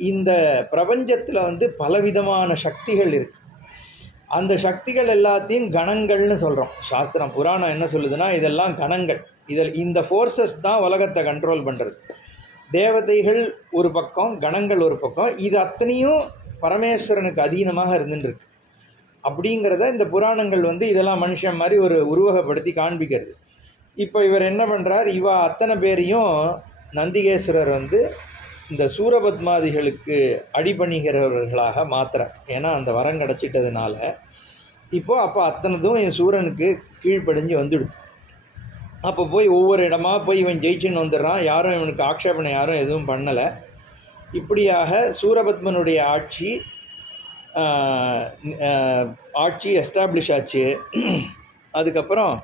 இந்த பிரபஞ்சத்தில் வந்து பலவிதமான சக்திகள் இருக்குது. அந்த சக்திகள் எல்லாத்தையும் கணங்கள்னு சொல்கிறோம். சாஸ்திரம் புராணம் என்ன சொல்லுதுன்னா, இதெல்லாம் கணங்கள். இந்த ஃபோர்ஸஸ் தான் உலகத்தை கண்ட்ரோல் பண்ணுறது. தேவதைகள் ஒரு பக்கம், கணங்கள் ஒரு பக்கம், இது அத்தனையும் பரமேஸ்வரனுக்கு அதீனமாக இருந்துருக்கு. அப்படிங்கிறத இந்த புராணங்கள் வந்து இதெல்லாம் மனுஷன் மாதிரி ஒரு உருவகப்படுத்தி காண்பிக்கிறது. இப்போ இவர் என்ன பண்ணுறார், அத்தனை பேரையும் நந்திகேஸ்வரர் வந்து இந்த சூரபத்மாதிகளுக்கு அடிபணிகிறவர்களாக மாற்றுறார். ஏன்னா அந்த வரம் கிடச்சிட்டதுனால அப்போ அத்தனதும் என் சூரனுக்கு கீழ்ப்படிஞ்சு வந்துடுது. அப்போ போய் ஒவ்வொரு இடமா போய் இவன் ஜெயிச்சுன்னு வந்துடுறான். யாரும் இவனுக்கு ஆக்ஷேபனை யாரும் எதுவும் பண்ணலை. இப்படியாக சூரபத்மனுடைய ஆட்சி எஸ்டாப்ளிஷ் ஆச்சு. அதுக்கப்புறம்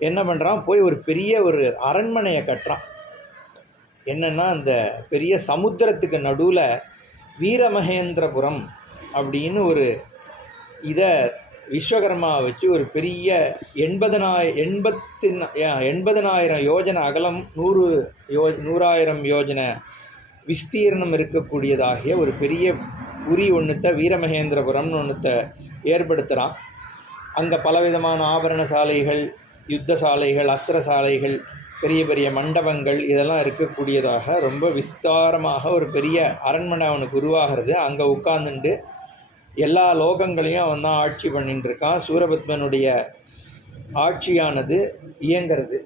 என்ன பண்ணுறான், போய் ஒரு பெரிய ஒரு அரண்மனையை கட்டுறான். என்னென்னா, அந்த பெரிய சமுத்திரத்துக்கு நடுவில் வீரமகேந்திரபுரம் அப்படின்னு ஒரு இதை விஸ்வகர்மாவை வச்சு ஒரு பெரிய 80,000 யோஜனை அகலம் 100,000 யோஜனை விஸ்தீர்ணம் இருக்கக்கூடியதாகிய ஒரு பெரிய புரி ஒன்றுத்த வீரமகேந்திரபுரம்னு ஒன்றுத்த ஏற்படுத்துகிறான். அங்கே பலவிதமான ஆபரண சாலைகள், யுத்த சாலைகள், அஸ்திர சாலைகள், பெரிய பெரிய மண்டபங்கள் இதெல்லாம் இருக்கக்கூடியதாக ரொம்ப விஸ்தாரமாக ஒரு பெரிய அரண்மனை அவனுக்கு உருவாகிறது. அங்கே உட்கார்ந்துட்டு எல்லா லோகங்களையும் அவன் தான் ஆட்சி பண்ணிட்டு இருக்கான். சூரபத்மனுடைய ஆட்சியானது இயங்கிறது.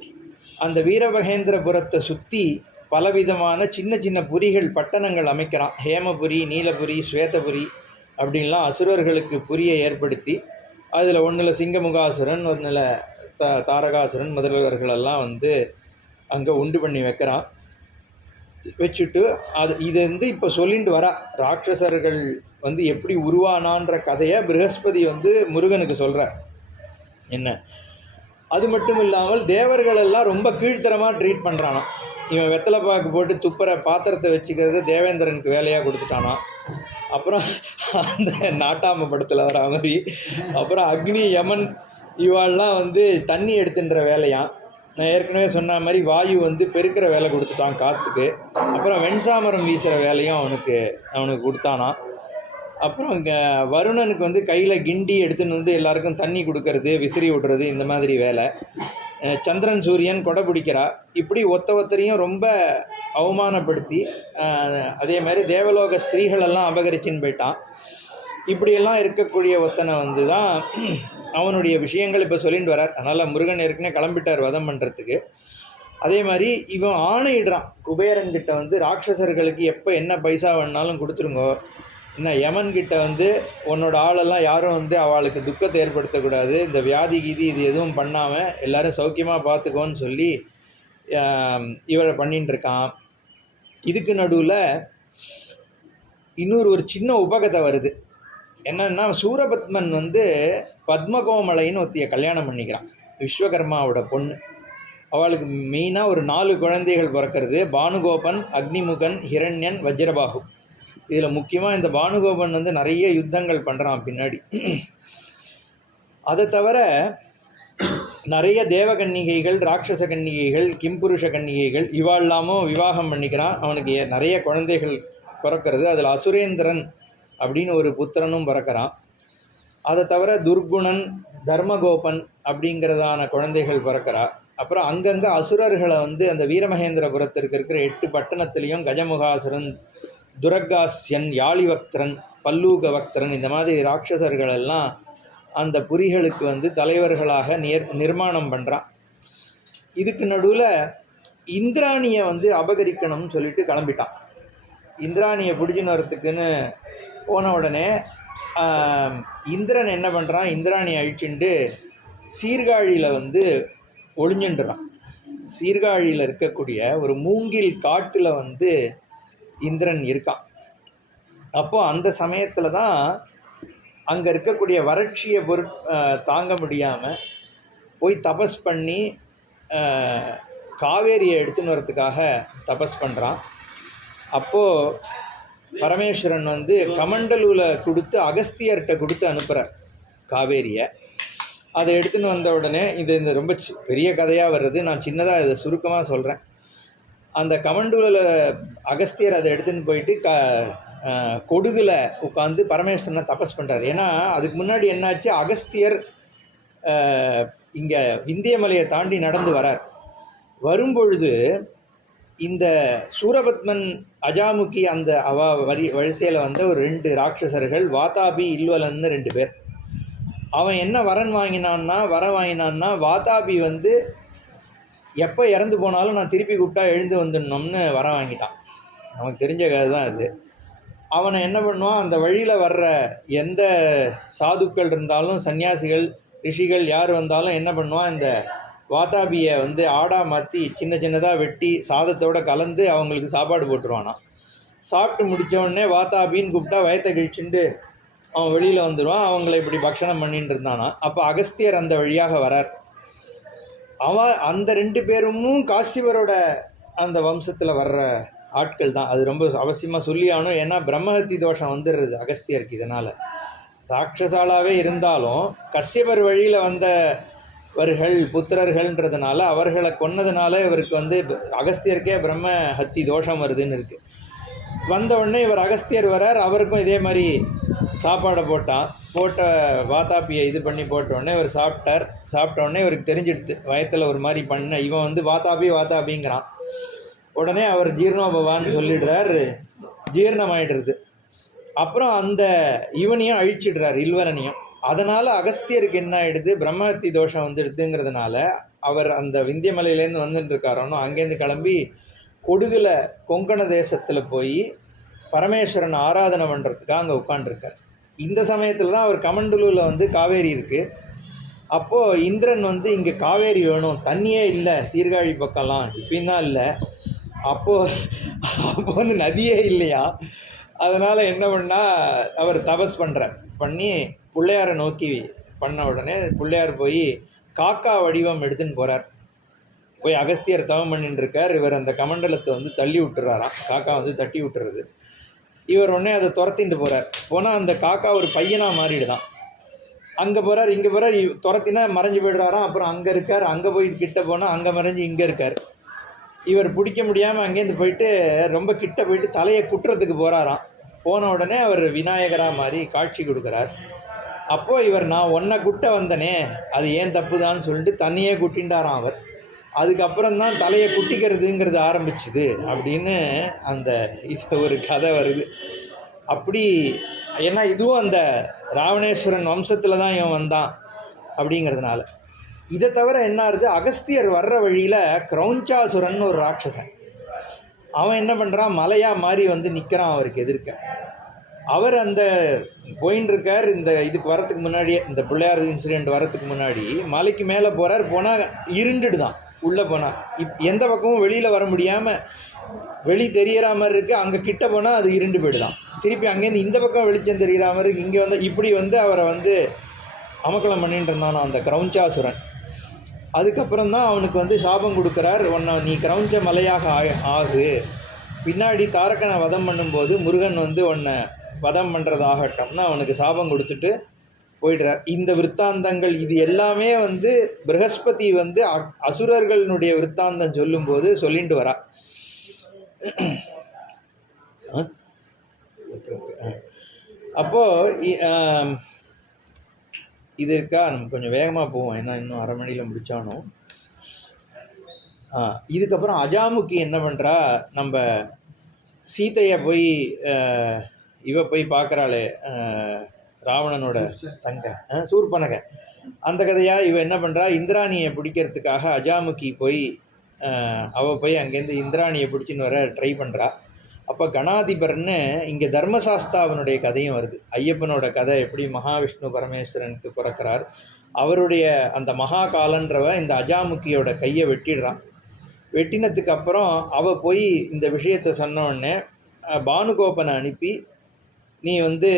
அந்த வீரமகேந்திரபுரத்தை சுற்றி பலவிதமான சின்ன சின்ன புரிகள், பட்டணங்கள் அமைக்கிறான். ஹேமபுரி, நீலபுரி, ஸ்வேதபுரி அப்படின்லாம் அசுரர்களுக்கு புரியை ஏற்படுத்தி அதில் ஒன்றில் சிங்கமுகாசுரன், ஒன்றில் தாரகாசுரன் முதல்வர்களெல்லாம் வந்து அங்கே உண்டு பண்ணி வைக்கிறான். வச்சுட்டு இது இப்போ சொல்லிட்டு வரா ராட்சசர்கள் வந்து எப்படி உருவானான்ற கதையை பிரகஸ்பதி வந்து முருகனுக்கு சொல்கிறார். என்ன அது மட்டும் இல்லாமல் தேவர்கள் எல்லாம் ரொம்ப கீழ்த்தரமாக ட்ரீட் பண்ணுறானா. இவன் வெத்தலை பாக்கு போட்டு துப்புற பாத்திரத்தை வச்சுக்கிறது தேவேந்திரனுக்கு வேலையாக கொடுத்துட்டானா. அப்புறம் அந்த நாட்டாம படத்தில் வர மாதிரி அப்புறம் அக்னி, யமன் இவாள்லாம் வந்து தண்ணி எடுத்துன்ற வேலையாம். நான் ஏற்கனவே சொன்ன மாதிரி வாயு வந்து பெருக்கிற வேலை கொடுத்துட்டான் காற்றுக்கு. அப்புறம் வெண்சாமரம் வீசுகிற வேலையும் அவனுக்கு கொடுத்தானா. அப்புறம் இங்கே வருணனுக்கு வந்து கையில் கிண்டி எடுத்துன்னு வந்து எல்லாருக்கும் தண்ணி கொடுக்கறது, விசிறி விடுறது, இந்த மாதிரி வேலை. சந்திரன், சூரியன் கொடை பிடிக்கிறா. இப்படி ஒத்தரையும் ரொம்ப அவமானப்படுத்தி அதே மாதிரி தேவலோக ஸ்திரீகளெல்லாம் அபகரிச்சின்னு போயிட்டான். இப்படியெல்லாம் இருக்கக்கூடிய ஒத்தனை வந்து தான் அவனுடைய விஷயங்கள் இப்போ சொல்லிட்டு வரார். அதனால் முருகன் ஏற்கனவே கிளம்பிட்டார் வதம் பண்ணுறதுக்கு. அதே மாதிரி இவன் ஆணையிடுறான் குபேரன்கிட்ட வந்து ராட்சசர்களுக்கு எப்போ என்ன பைசா வேணாலும் கொடுத்துருங்கோ. இன்னும் யமன்கிட்ட வந்து உன்னோட ஆளெல்லாம் யாரும் வந்து அவளுக்கு துக்கத்தை ஏற்படுத்தக்கூடாது, இந்த வியாதி கீதி இது எதுவும் பண்ணாமல் எல்லோரும் சௌக்கியமாக பார்த்துக்கோன்னு சொல்லி இவரை பண்ணின்னு இருக்கான். இதுக்கு நடுவில் இன்னொரு சின்ன உபகதை வருது. என்னன்னா சூரபத்மன் வந்து பத்மகோமலைன்னு ஒருத்திய கல்யாணம் பண்ணிக்கிறான், விஸ்வகர்மாவோட பொண்ணு. அவளுக்கு மெயினாக ஒரு 4 குழந்தைகள் பிறக்கிறது. பானுகோபன், அக்னிமுகன், ஹிரண்யன், வஜ்ரபாகு. இதில் முக்கியமாக இந்த பானுகோபன் வந்து நிறைய யுத்தங்கள் பண்ணுறான் பின்னாடி. அதை தவிர நிறைய தேவகன்னிகைகள், ராட்சச கன்னிகைகள், கிம்புருஷ கன்னிகைகள் இவாள்லாமும் விவாகம் பண்ணிக்கிறான். அவனுக்கு நிறைய குழந்தைகள் பிறக்கிறது. அதில் அசுரேந்திரன் அப்படின்னு ஒரு புத்திரனும் பிறக்கிறான். அதை தவிர துர்குணன், தர்மகோபன் அப்படிங்கிறதான குழந்தைகள் பிறக்கிறா. அப்புறம் அங்கங்கே அசுரர்களை வந்து அந்த வீரமகேந்திரபுரத்திற்கு இருக்கிற 8 பட்டணத்துலேயும் கஜமுகாசுரன், துரகாஸ்யன், யாழிவக்திரன், பல்லூகவக்திரன் இந்த மாதிரி ராட்சசர்கள் எல்லாம் அந்த புரிகளுக்கு வந்து தலைவர்களாக நிர்மாணம் பண்ணுறான். இதுக்கு நடுவில் இந்திராணியை வந்து அபகரிக்கணும்னு சொல்லிட்டு கிளம்பிட்டான். இந்திராணியை பிடிச்சின்னு வரத்துக்குன்னு போன உடனே இந்திரன் என்ன பண்ணுறான், இந்திராணியை அழிச்சுட்டு சீர்காழியில் வந்து ஒளிஞ்சுன்றான். சீர்காழியில் இருக்கக்கூடிய ஒரு மூங்கில் காட்டில் வந்து இந்திரன் இருக்கான். அப்போது அந்த சமயத்தில் தான் அங்கே இருக்கக்கூடிய வறட்சியை தாங்க முடியாமல் போய் தபஸ் பண்ணி காவேரியை எடுத்துன்னு வரத்துக்காக தபஸ் பண்ணுறான். அப்போது பரமேஸ்வரன் வந்து கமண்டலூவில் கொடுத்து அகஸ்தியர்கிட்ட கொடுத்து அனுப்புகிறார் காவேரியை. அதை எடுத்துன்னு வந்த உடனே இந்த ரொம்ப பெரிய கதையாக வர்றது, நான் சின்னதாக இதை சுருக்கமாக சொல்கிறேன். அந்த கமண்டூலில் அகஸ்தியர் அதை எடுத்துன்னு போயிட்டு கொடுகுல உட்காந்து பரமேஸ்வரனை தபஸ் பண்ணுறார். ஏன்னா அதுக்கு முன்னாடி என்னாச்சு, அகஸ்தியர் இங்கே விந்தியமலையை தாண்டி நடந்து வரார். வரும்பொழுது இந்த சூரபத்மன், அஜாமுகி அந்த வரிசையில் வந்த ஒரு 2 ராட்சசர்கள், வாதாபி, இல்வலன்னு 2 பேர். அவன் என்ன வரம் வாங்கினான்னா வாதாபி வந்து எப்போ இறந்து போனாலும் நான் திருப்பி கூப்பிட்டா எழுந்து வந்துடணும்னு வரம் வாங்கிட்டான். நமக்கு தெரிஞ்ச கதை தான் அது. அவனை என்ன பண்ணுவான், அந்த வழியில் வர்ற எந்த சாதுக்கள் இருந்தாலும், சன்னியாசிகள், ரிஷிகள் யார் வந்தாலும் என்ன பண்ணுவான், இந்த வாதாபியை வந்து ஆடாக மாற்றி சின்ன சின்னதாக வெட்டி சாதத்தோடு கலந்து அவங்களுக்கு சாப்பாடு போட்டுருவானா. சாப்பிட்டு முடித்தவொடனே வாதாபின்னு கூப்பிட்டா வயத்தை கழிச்சுட்டு அவன் வெளியில் வந்துடுவான். அவங்கள இப்படி பக்ஷணம் பண்ணிட்டு இருந்தானா. அப்போ அகஸ்தியர் அந்த வழியாக வரார். அவன் அந்த 2 பேரும் காசிவரோட அந்த வம்சத்தில் வர்ற ஆட்கள் தான். அது ரொம்ப அவசியமாக சொல்லி ஆகணும். ஏன்னா பிரம்மஹத்தி தோஷம் வந்துடுறது அகஸ்தியருக்கு. இதனால் ராட்சசாலாவே இருந்தாலும் கஷ்யபர் வழியில் வந்தவர்கள் புத்திரர்கள்ன்றதுனால அவர்களை கொன்னதுனால இவருக்கு வந்து அகஸ்தியருக்கே பிரம்ம ஹத்தி தோஷம் வருதுன்னு இருக்குது. வந்த உடனே இவர் அகஸ்தியர் வரார், அவருக்கும் இதே மாதிரி சாப்பாடை போட்ட வாதாப்பியை இது பண்ணி போட்ட உடனே இவர் சாப்பிட்ட உடனே இவருக்கு தெரிஞ்சிடுது வயத்தில் ஒரு மாதிரி பண்ண இவன் வந்து வாதாபிங்கிறான். உடனே அவர் ஜீர்ணோபவான்னு சொல்லிடுறார், ஜீர்ணமாயிடுறது. அப்புறம் அந்த இவனையும் அழிச்சிடுறார், இல்வரனையும். அதனால் அகஸ்தியருக்கு என்ன ஆகிடுது, பிரம்மஹத்தி தோஷம் வந்துடுதுங்கிறதுனால அவர் அந்த விந்தியமலையிலேருந்து வந்துட்டு இருக்காரோனோ அங்கேருந்து கிளம்பி கொடுகுல கொங்கண தேசத்தில் போய் பரமேஸ்வரன் ஆராதனை பண்ணுறதுக்காக அங்கே உட்காண்டிருக்கார். இந்த சமயத்தில் தான் அவர் கமண்டலூரில் வந்து காவேரி இருக்குது. அப்போது இந்திரன் வந்து இங்கே காவேரி வேணும், தண்ணியே இல்லை சீர்காழி பக்கம்லாம் இப்பயும் தான் இல்லை, அப்போது வந்து நதியே இல்லையா. அதனால் என்ன பண்ணால் அவர் தபஸ் பண்ணி பிள்ளையாரை நோக்கி பண்ண உடனே பிள்ளையார் போய் காக்கா வடிவம் எடுத்துன்னு போகிறார். போய் அகஸ்தியர் தவம் பண்ணிட்டு இருக்கார். இவர் அந்த கமண்டலத்தை வந்து தள்ளி விட்டுறாராம், காக்கா வந்து தட்டி விட்டுறது. இவர் உடனே அதை துரத்திட்டு போகிறார். போனால் அந்த காக்கா ஒரு பையனாக மாறிடுதான். அங்கே போகிறார், இங்கே போகிறார், துரத்தினா மறைஞ்சு போய்டுறாராம். அப்புறம் அங்கே இருக்கார், அங்கே போய் கிட்ட போனால் அங்கே மறைஞ்சு இங்கே இருக்கார். இவர் பிடிக்க முடியாமல் அங்கேருந்து போயிட்டு ரொம்ப கிட்ட போயிட்டு தலையை குட்டுறதுக்கு போகிறாராம். போன உடனே அவர் விநாயகராக மாதிரி காட்சி கொடுக்குறார். அப்போது இவர் நான் ஒன்றை குட்ட வந்தனே, அது ஏன் தப்பு தான் சொல்லிட்டு தண்ணியே குட்டின்றாராம் அவர். அதுக்கப்புறம் தான் தலையை குட்டிக்கிறதுங்கிறது ஆரம்பிச்சுது அப்படின்னு அந்த இது ஒரு கதை வருது. அப்படி ஏன்னா இதுவும் அந்த ராவணேஸ்வரன் வம்சத்தில் தான் இவன் வந்தான் அப்படிங்கிறதுனால. இதை தவிர என்ன ஆகுது, அகஸ்தியர் வர்ற வழியில் கிரௌஞ்சாசுரன் ஒரு ராட்சசன், அவன் என்ன பண்ணுறான், மலையாக மாறி வந்து நிற்கிறான் அவருக்கு எதிர்க்க. அவர் அந்த போயின்னு இருக்கார். இந்த இதுக்கு வரத்துக்கு முன்னாடியே, இந்த பிள்ளையார் இன்சிடெண்ட் வரத்துக்கு முன்னாடி மலைக்கு மேலே போகிறார். போனால் இருண்டுடு தான் உள்ளே போனால். எந்த பக்கமும் வெளியில் வர முடியாமல் வெளி தெரிகிற மாதிரி இருக்குது. அங்கே கிட்ட போனால் அது இருண்டு போய்டுதான். திருப்பி அங்கேருந்து இந்த பக்கம் வெளிச்சம் தெரிகிற மாதிரி இருக்குது. இங்கே வந்து இப்படி வந்து அவரை வந்து அமக்கலம் பண்ணிட்டு இருந்தான் அந்த கிரௌஞ்சாசுரன். அதுக்கப்புறம் தான் அவனுக்கு வந்து சாபம் கொடுக்குறார், உன்னை நீ கிரௌஞ்ச மலையாக ஆகு, பின்னாடி தாரகனை வதம் பண்ணும்போது முருகன் வந்து உன்னை வதம் பண்ணுறதாகட்டும்னு அவனுக்கு சாபம் கொடுத்துட்டு போயிடுறார். இந்த விற்த்தாந்தங்கள் இது எல்லாமே வந்து ப்ரஹஸ்பதி வந்து அசுரர்களுடைய விற்த்தாந்தம் சொல்லும்போது சொல்லிட்டு வரா. அப்போது இது இருக்கா, நம்ம கொஞ்சம் வேகமாக போவோம், ஏன்னா இன்னும் அரை மணியில் முடித்தானோ. இதுக்கப்புறம் அஜாமுகி என்ன பண்ணுறா, நம்ம சீதையை போய் இவ போய் பார்க்குறாளே ராவணனோட தங்க சூர்பனகை, அந்த கதையாக இவ என்ன பண்ணுறா, இந்திராணியை பிடிக்கிறதுக்காக அஜாமுகி போய் அவள் போய் அங்கேருந்து இந்திராணியை பிடிச்சின்னு வர ட்ரை பண்ணுறா. அப்போ கணாதிபர்னு இங்கே தர்மசாஸ்தாவனுடைய கதையும் வருது. ஐயப்பனோட கதை எப்படி மகாவிஷ்ணு பரமேஸ்வரனுக்கு பிறக்கிறார், அவருடைய அந்த மகாகாலன்றவ இந்த அஜாமுகியோட கையை வெட்டிடுறான். வெட்டினதுக்கு அப்புறம் அவள் போய் இந்த விஷயத்தை சொன்ன உடனே பானுகோபனை அனுப்பி நீ வந்து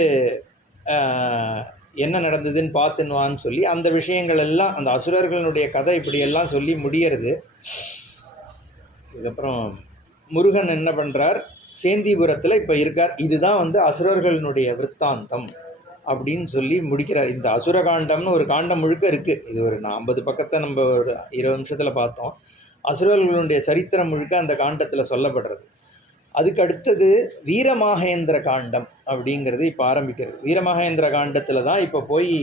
என்ன நடந்ததுன்னு பார்த்துன்னுவான்னு சொல்லி அந்த விஷயங்கள் எல்லாம், அந்த அசுரர்களுடைய கதை இப்படியெல்லாம் சொல்லி முடியறது. இதுக்கப்புறம் முருகன் என்ன பண்ணுறார், சேந்திபுரத்தில் இப்போ இருக்கார். இதுதான் வந்து அசுரர்களுடைய விற்த்தாந்தம் அப்படின்னு சொல்லி முடிக்கிறார். இந்த அசுரகாண்டம்னு ஒரு காண்டம் முழுக்க இருக்குது. இது ஒரு 50 பக்கத்தை நம்ம ஒரு 20 நிமிஷத்தில் பார்த்தோம். அசுரர்களுடைய சரித்திரம் முழுக்க அந்த காண்டத்தில் சொல்லப்படுறது. அதுக்கு அடுத்தது வீரமாகேந்திர காண்டம் அப்படிங்கிறது இப்போ ஆரம்பிக்கிறது. வீரமாகேந்திர காண்டத்தில் தான் இப்போ போய்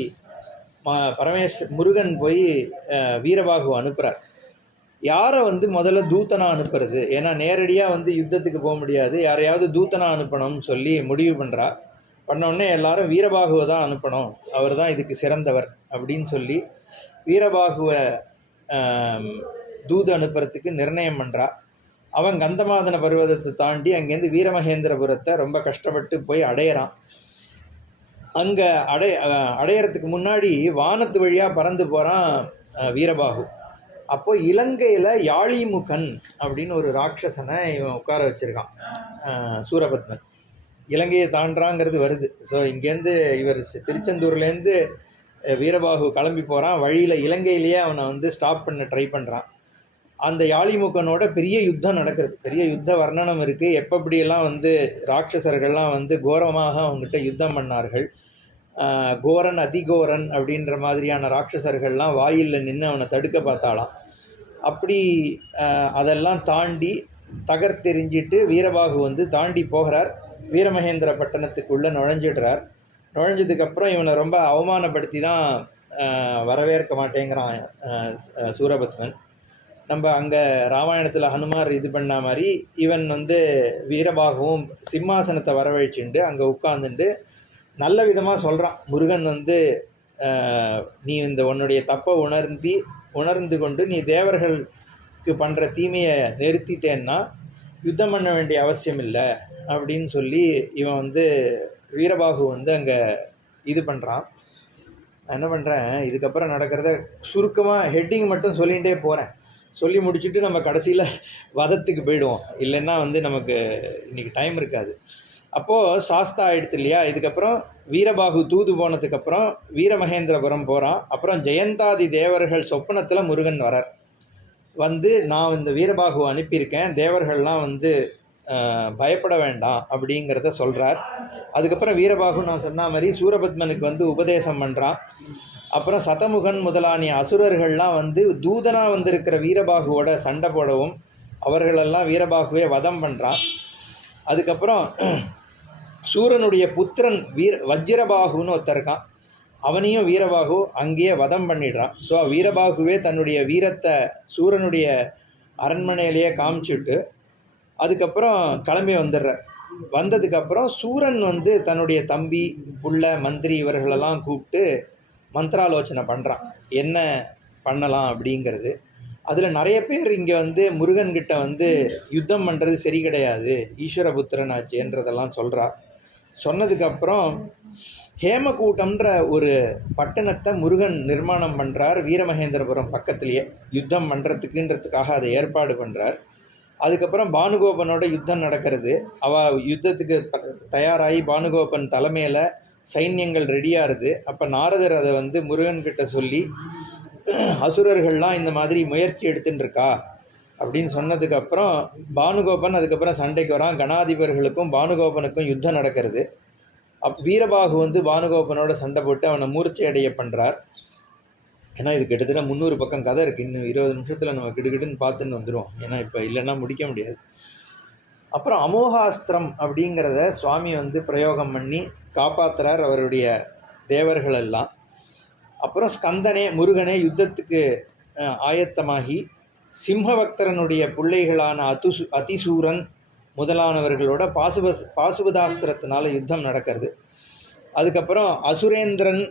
முருகன் போய் வீரபாகு அனுப்புகிறார். யாரை வந்து முதல்ல தூத்தனா அனுப்புறது, ஏன்னா நேரடியாக வந்து யுத்தத்துக்கு போக முடியாது, யாரையாவது தூத்தனா அனுப்பணும்னு சொல்லி முடிவு பண்ணுறா. பண்ணோடனே எல்லாரும் வீரபாகுவை தான் அனுப்பணும், அவர் தான் இதுக்கு சிறந்தவர் அப்படின்னு சொல்லி வீரபாகுவை தூது அனுப்புறதுக்கு நிர்ணயம் பண்ணுறா. அவன் கந்தமாதன பர்வதத்தை தாண்டி அங்கேருந்து வீரமகேந்திரபுரத்தை ரொம்ப கஷ்டப்பட்டு போய் அடையிறான். அங்கே அடையிறதுக்கு முன்னாடி வானத்து வழியாக பறந்து போகிறான் வீரபாகு. அப்போது இலங்கையில் யாழிமுகன் அப்படின்னு ஒரு ராட்சசனை இவன் உட்கார வச்சுருக்கான் சூரபத்மன். இலங்கையை தாண்டாங்கிறது வருது. ஸோ இங்கேருந்து இவர் திருச்செந்தூர்லேருந்து வீரபாகு கிளம்பி போகிறான். வழியில் இலங்கையிலேயே அவனை வந்து ஸ்டாப் பண்ண ட்ரை பண்ணுறான். அந்த யாழிமுகனோட பெரிய யுத்தம் நடக்கிறது. பெரிய யுத்த வர்ணனம் இருக்குது. எப்படியெல்லாம் வந்து ராட்சசர்கள்லாம் வந்து கோரமாக அவங்ககிட்ட யுத்தம் பண்ணார்கள். கோரன் அதிகோரன் அப்படின்ற மாதிரியான ராட்சசர்கள்லாம் வாயிலில் நின்று அவனை தடுக்க பார்த்தாளாம். அப்படி அதெல்லாம் தாண்டி தகர்த்தெறிஞ்சிட்டு வீரபாகு வந்து தாண்டி போகிறார். வீரமகேந்திர பட்டணத்துக்குள்ளே நுழைஞ்சிடுறார். நுழைஞ்சதுக்கப்புறம் இவனை ரொம்ப அவமானப்படுத்தி தான் வரவேற்க மாட்டேங்கிறான் சூரபத்மன். நம்ம அங்கே ராமாயணத்தில் ஹனுமார் இது பண்ண மாதிரி இவன் வந்து வீரபாகுவும் சிம்மாசனத்தை வரவழைச்சுண்டு அங்கே உட்காந்துட்டு நல்ல விதமாக சொல்கிறான். முருகன் வந்து நீ இந்த உன்னுடைய தப்பை உணர்ந்து கொண்டு நீ தேவர்களுக்கு பண்ணுற தீமையை நிறுத்திட்டேன்னா யுத்தம் பண்ண வேண்டிய அவசியம் இல்லை அப்படின்னு சொல்லி இவன் வந்து வீரபாகு வந்து அங்கே இது பண்ணுறான். நான் என்ன பண்ணுறேன், இதுக்கப்புறம் நடக்கிறத சுருக்கமாக ஹெட்டிங் மட்டும் சொல்லிகிட்டே போகிறேன். சொல்லி முடிச்சுட்டு நம்ம கடைசியில் வதத்துக்கு போயிடுவோம், இல்லைன்னா வந்து நமக்கு இன்றைக்கி டைம் இருக்காது. அப்போது சாஸ்தா ஆகிடுது இல்லையா. இதுக்கப்புறம் வீரபாகு தூது போனதுக்கப்புறம் வீரமகேந்திரபுரம் போகிறான். அப்புறம் ஜெயந்தாதி தேவர்கள் சொப்பனத்தில் முருகன் வரார். வந்து நான் இந்த வீரபாகுவை அனுப்பியிருக்கேன், தேவர்கள்லாம் வந்து பயப்பட வேண்டாம் அப்படிங்கிறத சொல்கிறார். அதுக்கப்புறம் வீரபாகு நான் சொன்ன மாதிரி சூரபத்மனுக்கு வந்து உபதேசம் பண்ணுறான். அப்புறம் சதமுகன் முதலானிய அசுரர்கள்லாம் வந்து தூதனாக வந்திருக்கிற வீரபாகுவோட சண்டை போடவும் அவர்களெல்லாம் வீரபாகுவை வதம் பண்ணுறான். அதுக்கப்புறம் சூரனுடைய புத்திரன் வஜ்ரபாகுன்னு ஒருத்தர் இருக்கான், அவனையும் வீரபாகு அங்கேயே வதம் பண்ணிடுறான். ஸோ வீரபாகுவே தன்னுடைய வீரத்தை சூரனுடைய அரண்மனையிலேயே காமிச்சுட்டு அதுக்கப்புறம் கிளம்பி வந்துடுறார். வந்ததுக்கப்புறம் சூரன் வந்து தன்னுடைய தம்பி புள்ள மந்திரி இவர்களெல்லாம் கூப்பிட்டு மந்திராலோசனை பண்ணுறான், என்ன பண்ணலாம் அப்படிங்கிறது. அதில் நிறைய பேர் இங்கே வந்து முருகன்கிட்ட வந்து யுத்தம் பண்ணுறது சரி கிடையாது, ஈஸ்வரபுத்திரன் ஆச்சுன்றதெல்லாம் சொல்கிறா. சொன்னதுக்கப்புறம் ஹேமகூட்டம்ன்ற ஒரு பட்டணத்தை முருகன் நிர்மாணம் பண்ணுறார் வீரமகேந்திரபுரம் பக்கத்துலேயே. யுத்தம் பண்ணுறதுக்குன்றதுக்காக அதை ஏற்பாடு பண்ணுறார். அதுக்கப்புறம் பானுகோபனோட யுத்தம் நடக்கிறது. அவள் யுத்தத்துக்கு தயாராகி பானுகோபன் தலைமையில் சைன்யங்கள் ரெடியாகுது. அப்போ நாரதர் அதை வந்து முருகன்கிட்ட சொல்லி அசுரர்கள்லாம் இந்த மாதிரி முயற்சி எடுத்துன்னு இருக்கா அப்படின்னு சொன்னதுக்கப்புறம் பானுகோபன் அதுக்கப்புறம் சண்டைக்கு வரான். கணாதிபர்களுக்கும் பானுகோபனுக்கும் யுத்தம் நடக்கிறது. வீரபாகு வந்து பானுகோபனோட சண்டை போட்டு அவனை மூர்ச்சை அடைய பண்ணுறார். ஏன்னா இது கிட்டத்தட்ட 300 பக்கம் கதை இருக்குது. இன்னும் 20 நிமிஷத்தில் நம்ம கிடுகிடுன்னு பார்த்துன்னு வந்துடும், ஏன்னா இப்போ இல்லைன்னா முடிக்க முடியாது. அப்புறம் அமோகாஸ்திரம் அப்படிங்கிறத சுவாமி வந்து பிரயோகம் பண்ணி காப்பாற்றுறார் அவருடைய தேவர்கள் எல்லாம். அப்புறம் ஸ்கந்தனே முருகனே யுத்தத்துக்கு ஆயத்தமாகி சிம்மபக்தரனுடைய பிள்ளைகளான அதிசூரன் முதலானவர்களோட பாசுபதாஸ்திரத்தினால யுத்தம் நடக்கிறது. அதுக்கப்புறம் அசுரேந்திரன்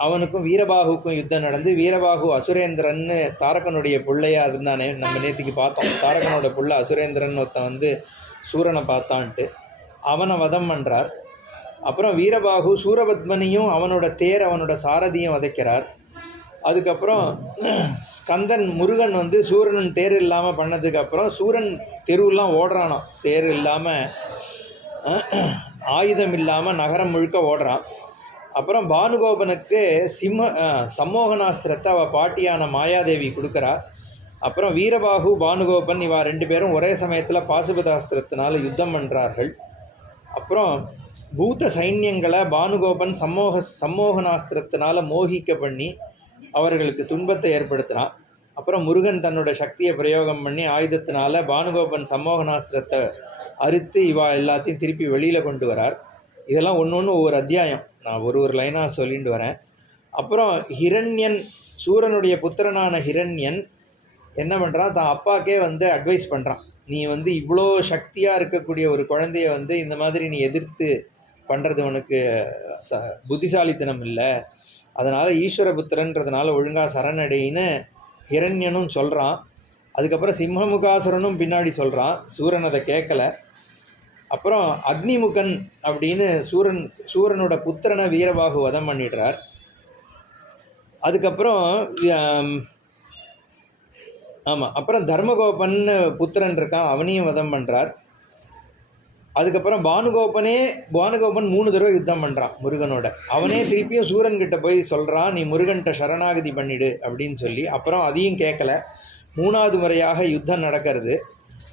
அவனுக்கும் வீரபாகுக்கும் யுத்தம் நடந்து வீரபாகு அசுரேந்திரன்னு தாரகனுடைய பிள்ளையாக இருந்தானே, நம்ம நேற்றுக்கு பார்த்தோம். தாரகனோட பிள்ளை அசுரேந்திரன் ஒருத்தன் வந்து சூரனை பார்த்தான்ட்டு அவனை வதம் பண்ணுறார். அப்புறம் வீரபாகு சூரபத்மனையும் அவனோட தேர் அவனோட சாரதியும் வதைக்கிறார். அதுக்கப்புறம் ஸ்கந்தன் முருகன் வந்து சூரன் தேர் இல்லாமல் பண்ணதுக்கப்புறம் சூரன் தெருவெல்லாம் ஓடுறானான், சேர் இல்லாமல் ஆயுதம் இல்லாமல் நகரம் முழுக்க ஓடுறான். அப்புறம் பானுகோபனுக்கு சம்மோகனாஸ்திரத்தை அவள் பாட்டியான மாயாதேவி கொடுக்குறா. அப்புறம் வீரபாகு பானுகோபன் இவா 2 பேரும் ஒரே சமயத்தில் பாசுபதாஸ்திரத்தினால் யுத்தம் பண்ணுறார்கள். அப்புறம் பூத சைன்யங்களை பானுகோபன் சம்மோகனாஸ்திரத்தினால் மோகிக்க பண்ணி அவர்களுக்கு துன்பத்தை ஏற்படுத்தினான். அப்புறம் முருகன் தன்னோட சக்தியை பிரயோகம் பண்ணி ஆயுதத்தினால பானுகோபன் சம்மோகனாஸ்திரத்தை அறுத்து இவா எல்லாத்தையும் திருப்பி வெளியில் கொண்டு வரார். இதெல்லாம் ஒன்று ஒவ்வொரு அத்தியாயம், நான் ஒரு லைனாக சொல்லிட்டு வரேன். அப்புறம் ஹிரண்யன் சூரனுடைய புத்திரனான ஹிரண்யன் என்ன பண்ணுறான், தான் அப்பாக்கே வந்து அட்வைஸ் பண்ணுறான், நீ வந்து இவ்வளோ சக்தியாக இருக்கக்கூடிய ஒரு குழந்தைய வந்து இந்த மாதிரி நீ எதிர்த்து பண்ணுறது உனக்கு புத்திசாலித்தனம் இல்லை, அதனால் ஈஸ்வரபுத்திரன்றதுனால ஒழுங்காக சரணடைன்னு ஹிரண்யனும் சொல்கிறான். அதுக்கப்புறம் சிம்மமுகாசுரனும் பின்னாடி சொல்கிறான். சூரன் அதை கேட்கல. அப்புறம் அக்னிமுகன் அப்படின்னு சூரனோட புத்திரனை வீரபாகு வதம் பண்ணிடுறார். அதுக்கப்புறம் அப்புறம் தர்மகோபன் புத்திரன் இருக்கான், அவனையும் வதம் பண்ணுறார். அதுக்கப்புறம் பானுகோபன் 3 தடவை யுத்தம் பண்ணுறான் முருகனோட. அவனே திருப்பியும் சூரன்கிட்ட போய் சொல்கிறான், நீ முருகன்கிட்ட சரணாகதி பண்ணிடு அப்படின்னு சொல்லி. அப்புறம் அதையும் கேட்கல. 3வது முறையாக யுத்தம் நடக்கிறது.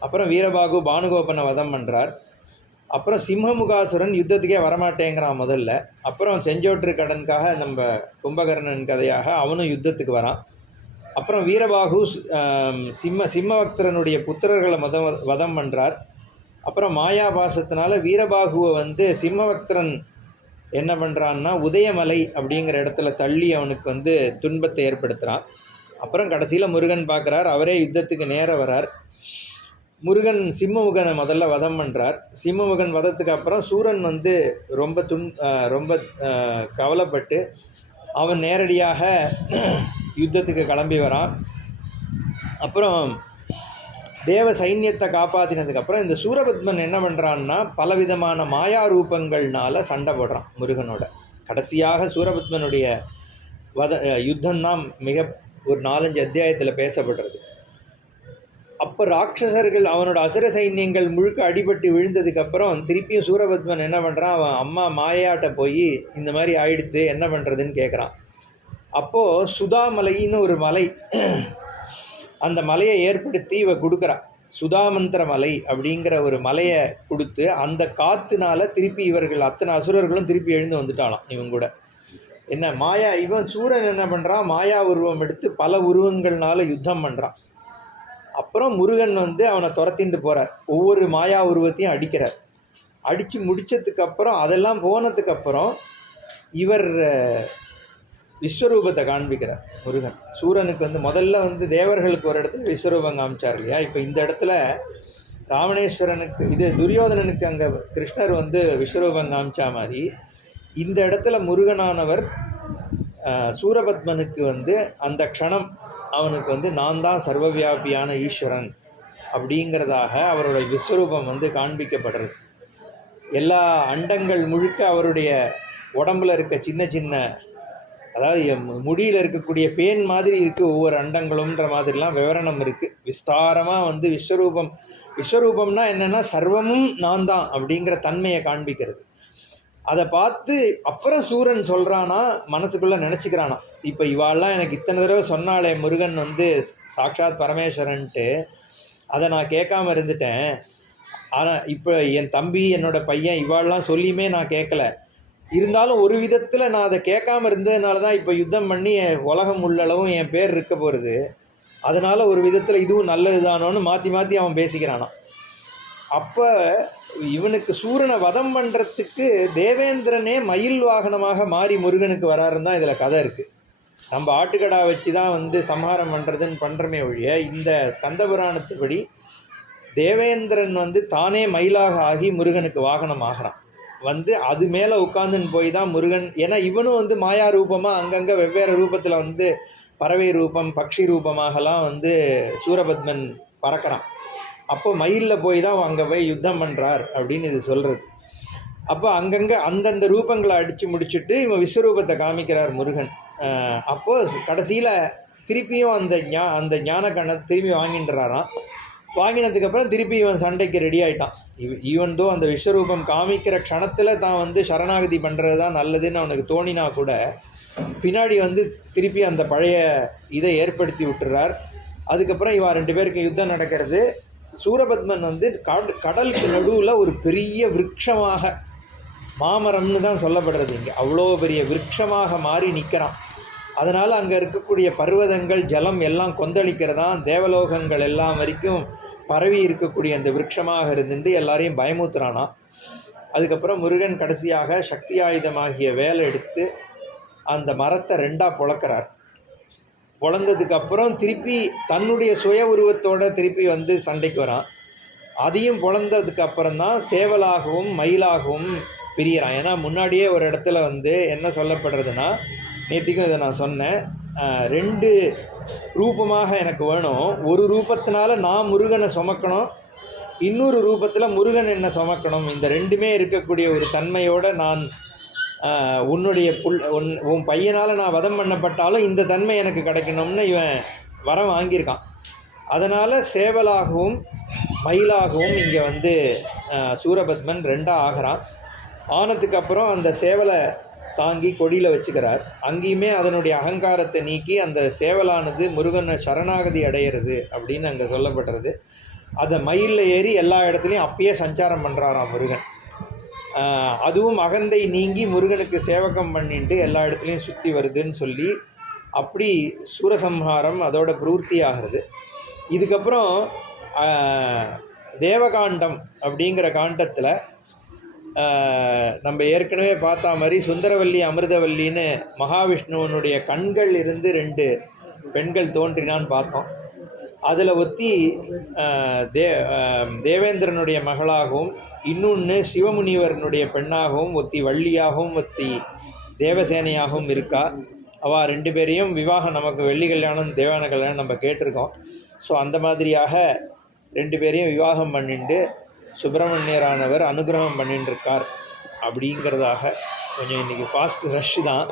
அப்புறம் வீரபாகு பானுகோபனை வதம் பண்ணுறார். அப்புறம் சிம்மமுகாசுரன் யுத்தத்துக்கே வரமாட்டேங்கிறான் முதல்ல. அப்புறம் செஞ்சோற்று கடனுக்காக நம்ம கும்பகர்ணன் கதையாக அவனும் யுத்தத்துக்கு வரான். அப்புறம் வீரபாகு சிம்மபக்தரனுடைய புத்திரர்களை வதம் பண்ணுறார். அப்புறம் மாயாபாசத்தினால வீரபாகுவை வந்து சிம்மபக்தரன் என்ன பண்ணுறான்னா உதயமலை அப்படிங்கிற இடத்துல தள்ளி அவனுக்கு துன்பத்தை ஏற்படுத்துகிறான். அப்புறம் கடைசியில் முருகன் பார்க்குறார், அவரே யுத்தத்துக்கு நேராக வரார். முருகன் சிம்மமுகனை முதல்ல வதம் பண்ணுறார். சிம்மமுகன் வதத்துக்கு அப்புறம் சூரன் ரொம்ப கவலைப்பட்டு அவன் நேரடியாக யுத்தத்துக்கு கிளம்பி வரான். அப்புறம் தேவ சைன்யத்தை காப்பாற்றினதுக்கப்புறம் இந்த சூரபத்மன் என்ன பண்ணுறான்னா பலவிதமான மாயா ரூபங்கள்னால சண்டை போடுறான் முருகனோட. கடைசியாக சூரபத்மனுடைய யுத்தம்தான் ஒரு 4-5 அத்தியாயத்தில் பேசப்படுறது. அப்போ ராட்சசர்கள் அவனோட அசுர சைன்யங்கள் முழுக்க அடிபட்டு விழுந்ததுக்கப்புறம் திருப்பியும் சூரபத்மன் என்ன பண்ணுறான், அவன் அம்மா மாயாட்ட போய் இந்த மாதிரி ஆயிடுத்து என்ன பண்ணுறதுன்னு கேட்குறான். அப்போது சுதாமலைன்னு ஒரு மலை, அந்த மலையை ஏற்படுத்தி இவ கொடுக்குறான். சுதாமந்திர மலை அப்படிங்கிற ஒரு மலையை கொடுத்து அந்த காற்றுனால திருப்பி இவர்கள் அத்தனை அசுரர்களும் திருப்பி எழுந்து வந்துட்டாலாம். இவன் கூட என்ன மாயா, இவன் சூரன் என்ன பண்ணுறான், மாயா உருவம் எடுத்து பல உருவங்கள்னால யுத்தம் பண்ணுறான். அப்புறம் முருகன் அவனை துரத்திட்டு போகிறார், ஒவ்வொரு மாயா உருவத்தையும் அடிக்கிறார். அடித்து முடித்ததுக்கப்புறம் அதெல்லாம் போனதுக்கப்புறம் இவர் விஸ்வரூபத்தை காண்பிக்கிறார் முருகன். சூரனுக்கு முதல்ல தேவர்களுக்கு ஒரு இடத்துல விஸ்வரூபம் காமிச்சார் இல்லையா. இப்போ இந்த இடத்துல ராவணேஸ்வரனுக்கு துரியோதனனுக்கு அங்கே கிருஷ்ணர் விஸ்வரூபம் காமிச்சா மாதிரி இந்த இடத்துல முருகனானவர் சூரபத்மனுக்கு அந்த க்ஷணம் அவனுக்கு நான் தான் சர்வவியாபியான ஈஸ்வரன் அப்படிங்கிறதாக அவரோட விஸ்வரூபம் காண்பிக்கப்படுறது. எல்லா அண்டங்கள் முழுக்க அவருடைய உடம்புல இருக்க சின்ன சின்ன, அதாவது முடியில் இருக்கக்கூடிய பேன் மாதிரி இருக்குது ஒவ்வொரு அண்டங்களும்ன்ற மாதிரிலாம் விவரணம் இருக்குது. விஸ்தாரமாக விஸ்வரூபம்னா என்னென்னா சர்வமும் நான் தான் அப்படிங்கிற தன்மையை காண்பிக்கிறது. அதை பார்த்து அப்புறம் சூரன் சொல்கிறானா, மனசுக்குள்ளே நினச்சிக்கிறானா, இப்போ இவாள்லாம் எனக்கு இத்தனை தடவை சொன்னாலே முருகன் சாக்ஷாத் பரமேஸ்வரன்ட்டு, அதை நான் கேட்காம இருந்துட்டேன். ஆனால் இப்போ என் தம்பி என்னோட பையன் இவாள்லாம் சொல்லியுமே நான் கேட்கல. இருந்தாலும் ஒரு விதத்தில் நான் அதை கேட்காம இருந்ததுனால தான் இப்போ யுத்தம் பண்ணி உலகம் உள்ளளவும் என் பேர் இருக்க போகிறது. அதனால் ஒரு விதத்தில் இதுவும் நல்லது தானோன்னு மாற்றி மாற்றி அவன் பேசிக்கிறானான். அப்போ இவனுக்கு சூரனை வதம் பண்ணுறதுக்கு தேவேந்திரனே மயில் வாகனமாக மாறி முருகனுக்கு வராருன்னு தான் இதில் கதை இருக்குது. நம்ம ஆட்டுக்கடா வச்சு தான் சம்ஹாரம் பண்ணுறதுன்னு பண்ணுறமே ஒழிய, இந்த ஸ்கந்த புராணத்துப்படி தேவேந்திரன் தானே மயிலாக ஆகி முருகனுக்கு வாகனம் ஆகிறான். அது மேலே உட்காந்துன்னு போய் தான் முருகன், ஏன்னா இவனும் மாயா ரூபமாக அங்கங்கே வெவ்வேறு ரூபத்தில் பறவை ரூபம் பக்ஷி ரூபமாகலாம் சூரபத்மன் பறக்கிறான். அப்போ மயிலில் போய் தான் அங்கே போய் யுத்தம் பண்ணுறார் அப்படின்னு இது சொல்கிறது. அப்போ அங்கங்கே அந்தந்த ரூபங்களை அடித்து முடிச்சுட்டு இவன் விஸ்வரூபத்தை காமிக்கிறார் முருகன். அப்போது கடைசியில் திருப்பியும் அந்த ஞான கண்ணை திரும்பி வாங்கின்றாராம். வாங்கினதுக்கப்புறம் திருப்பி இவன் சண்டைக்கு ரெடி ஆகிட்டான். ஈவன் தோ அந்த விஸ்வரூபம் காமிக்கிற க்ஷணத்தில் தான் சரணாகதி பண்ணுறது தான் நல்லதுன்னு அவனுக்கு தோணினா கூட பின்னாடி திருப்பி அந்த பழைய இதை ஏற்படுத்தி விட்டுறார். அதுக்கப்புறம் இவன் 2 பேருக்கு யுத்தம் நடக்கிறது. சூரபத்மன் கடலுக்கு நடுவில் ஒரு பெரிய விருட்சமாக, மாமரம்னு தான் சொல்லப்படுறது இங்கே, அவ்வளோ பெரிய விருட்சமாக மாறி நிற்கிறான். அதனால் அங்கே இருக்கக்கூடிய பர்வதங்கள் ஜலம் எல்லாம் கொந்தளிக்கிறதான், தேவலோகங்கள் எல்லாம் வரைக்கும் பரவி இருக்கக்கூடிய அந்த விருட்சமாக இருந்துட்டு எல்லாரையும் பயமுத்துறானா. அதுக்கப்புறம் முருகன் கடைசியாக சக்தி ஆயுதமாகிய வேலை எடுத்து அந்த மரத்தை 2ஆக பொளக்கிறார். பொளந்ததுக்கப்புறம் திருப்பி தன்னுடைய சுய உருவத்தோடு திருப்பி சண்டைக்கு வரான். அதையும் பொளந்ததுக்கப்புறம் தான் சேவலாகவும் மயிலாகவும் பிரிகிறான். ஏன்னா முன்னாடியே ஒரு இடத்துல என்ன சொல்லப்படுறதுன்னா, நேற்றுக்கும் இதை நான் சொன்னேன், 2 ரூபமாக எனக்கு வேணும். ஒரு ரூபத்தினால நான் முருகனை சுமக்கணும், இன்னொரு ரூபத்தில் முருகன் என்ன சுமக்கணும். இந்த 2மே இருக்கக்கூடிய ஒரு தன்மையோடு நான் உன்னுடைய உன் பையனால் நான் வதம் பண்ணப்பட்டாலும் இந்த தன்மை எனக்கு கிடைக்கணும்னு இவன் வரம் வாங்கியிருக்கான். அதனால் சேவலாகவும் மயிலாகவும் இங்கே சூரபத்மன் 2ஆக ஆகிறான். ஆனதுக்கப்புறம் அந்த சேவலை தாங்கி கொடியில் வச்சுக்கிறார். அங்கேயுமே அதனுடைய அகங்காரத்தை நீக்கி அந்த சேவலானது முருகனை சரணாகதி அடையிறது அப்படின்னு அங்கே சொல்லப்படுறது. அதை மயிலில் ஏறி எல்லா இடத்துலையும் அப்பயே சஞ்சாரம் பண்ணுறாராம் முருகன். அதுவும் அகந்தை நீங்கி முருகனுக்கு சேவகம் பண்ணிட்டு எல்லா இடத்துலையும் சுற்றி வருதுன்னு சொல்லி அப்படி சூரசம்ஹாரம் அதோட பிரூர்த்தி ஆகிறது. இதுக்கப்புறம் தேவகாண்டம் அப்படிங்கிற காண்டத்தில் நம்ம ஏற்கனவே பார்த்தா மாதிரி சுந்தரவல்லி அமிர்தவல்லின்னு மகாவிஷ்ணுவனுடைய கண்கள் இருந்து 2 பெண்கள் தோன்றினான்னு பார்த்தோம். அதில் ஒத்தி தேவேந்திரனுடைய மகளாகவும் இன்னொன்று சிவமுனிவரனுடைய பெண்ணாகவும் ஒத்தி வள்ளியாகவும் ஒத்தி தேவசேனையாகவும் இருக்கா. அவள் 2 பேரையும் விவாகம் நமக்கு வெள்ளி கல்யாணம் தேவான கல்யாணம் நம்ம கேட்டிருக்கோம். ஸோ அந்த மாதிரியாக 2 பேரையும் விவாகம் பண்ணிட்டு சுப்பிரமணியரானவர் அனுகிரகம் பண்ணிட்டு இருக்கார் அப்படிங்கிறதாக. கொஞ்சம் இன்றைக்கி ஃபாஸ்ட் ரஷ் தான்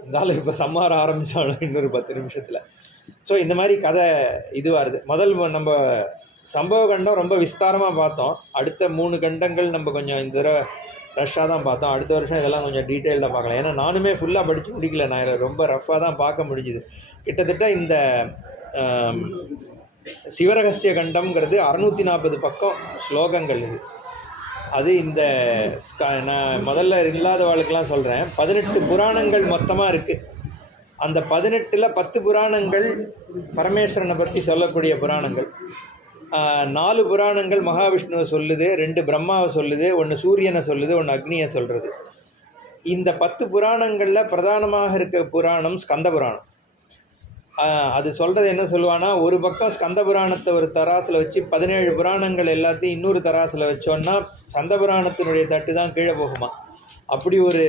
இருந்தாலும் இப்போ சம்மார ஆரம்பித்தாலும் இன்னொரு 10 நிமிஷத்தில். ஸோ இந்த மாதிரி கதை இதுவாகுது. முதல் நம்ம சம்பவ கண்டம் ரொம்ப விஸ்தாரமாக பார்த்தோம். அடுத்த 3 கண்டங்கள் நம்ம கொஞ்சம் இந்த தடவை ரஷ்ஷாக தான் பார்த்தோம். அடுத்த வருஷம் இதெல்லாம் கொஞ்சம் டீட்டெயிலாக பார்க்கலாம். ஏன்னா நானுமே ஃபுல்லாக படித்து முடிக்கல, நான் ரொம்ப ரஃப்பாக தான் பார்க்க முடிஞ்சுது. கிட்டத்தட்ட இந்த சிவரகசிய கண்டம்ங்கிறது 640 பக்கம் ஸ்லோகங்கள். அது இந்த நான் முதல்ல இல்லாதவாளுக்கெல்லாம் சொல்கிறேன், 18 புராணங்கள் மொத்தமாக இருக்குது. அந்த 18ல் 10 புராணங்கள் பரமேஸ்வரனை பற்றி சொல்லக்கூடிய புராணங்கள், 4 புராணங்கள் மகாவிஷ்ணுவை சொல்லுது, 2 பிரம்மாவை சொல்லுது, 1 சூரியனை சொல்லுது, 1 அக்னியை சொல்கிறது. இந்த 10 புராணங்களில் பிரதானமாக இருக்க புராணம் ஸ்கந்த புராணம். அது சொல்கிறது என்ன சொல்லுவான்னா, ஒரு பக்கம் ஸ்கந்த புராணத்தை ஒரு தராசில் வச்சு 17 புராணங்கள் எல்லாத்தையும் இன்னொரு தராசில் வச்சோன்னா ஸ்கந்த புராணத்தினுடைய தட்டு தான் கீழே போகுமா. அப்படி ஒரு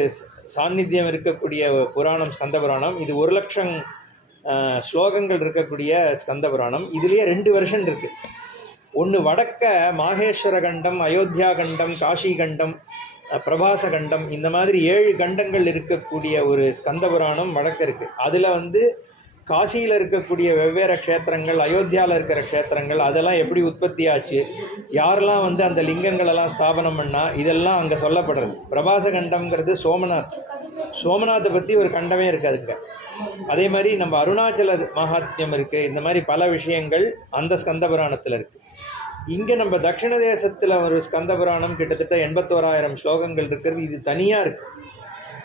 சாநித்தியம் இருக்கக்கூடிய புராணம் ஸ்கந்த புராணம். இது 1,00,000 ஸ்லோகங்கள் இருக்கக்கூடிய ஸ்கந்த புராணம். இதுலேயே 2 வெர்ஷன் இருக்குது. ஒன்று வடக்க மாகேஸ்வர கண்டம், அயோத்தியா கண்டம், காஷி கண்டம், பிரபாச கண்டம், இந்த மாதிரி 7 கண்டங்கள் இருக்கக்கூடிய ஒரு ஸ்கந்த புராணம் வடக்க இருக்குது. அதில் காசியில் இருக்கக்கூடிய வெவ்வேறு க்ஷேத்திரங்கள், அயோத்தியாவில் இருக்கிற க்ஷேத்திரங்கள், அதெல்லாம் எப்படி உற்பத்தி ஆச்சு, யாரெல்லாம் அந்த லிங்கங்களெல்லாம் ஸ்தாபனம் பண்ணால், இதெல்லாம் அங்கே சொல்லப்படுறது. பிரபாச கண்டம்ங்கிறது சோமநாத்தை பற்றி ஒரு கண்டமே இருக்காதுங்க. அதே மாதிரி நம்ம அருணாச்சல மகாத்மியம் இருக்குது. இந்த மாதிரி பல விஷயங்கள் அந்த ஸ்கந்த புராணத்தில் இருக்குது. இங்கே நம்ம தட்சிண தேசத்தில் ஒரு ஸ்கந்த புராணம் கிட்டத்தட்ட 81,000 ஸ்லோகங்கள் இருக்கிறது. இது தனியாக இருக்குது.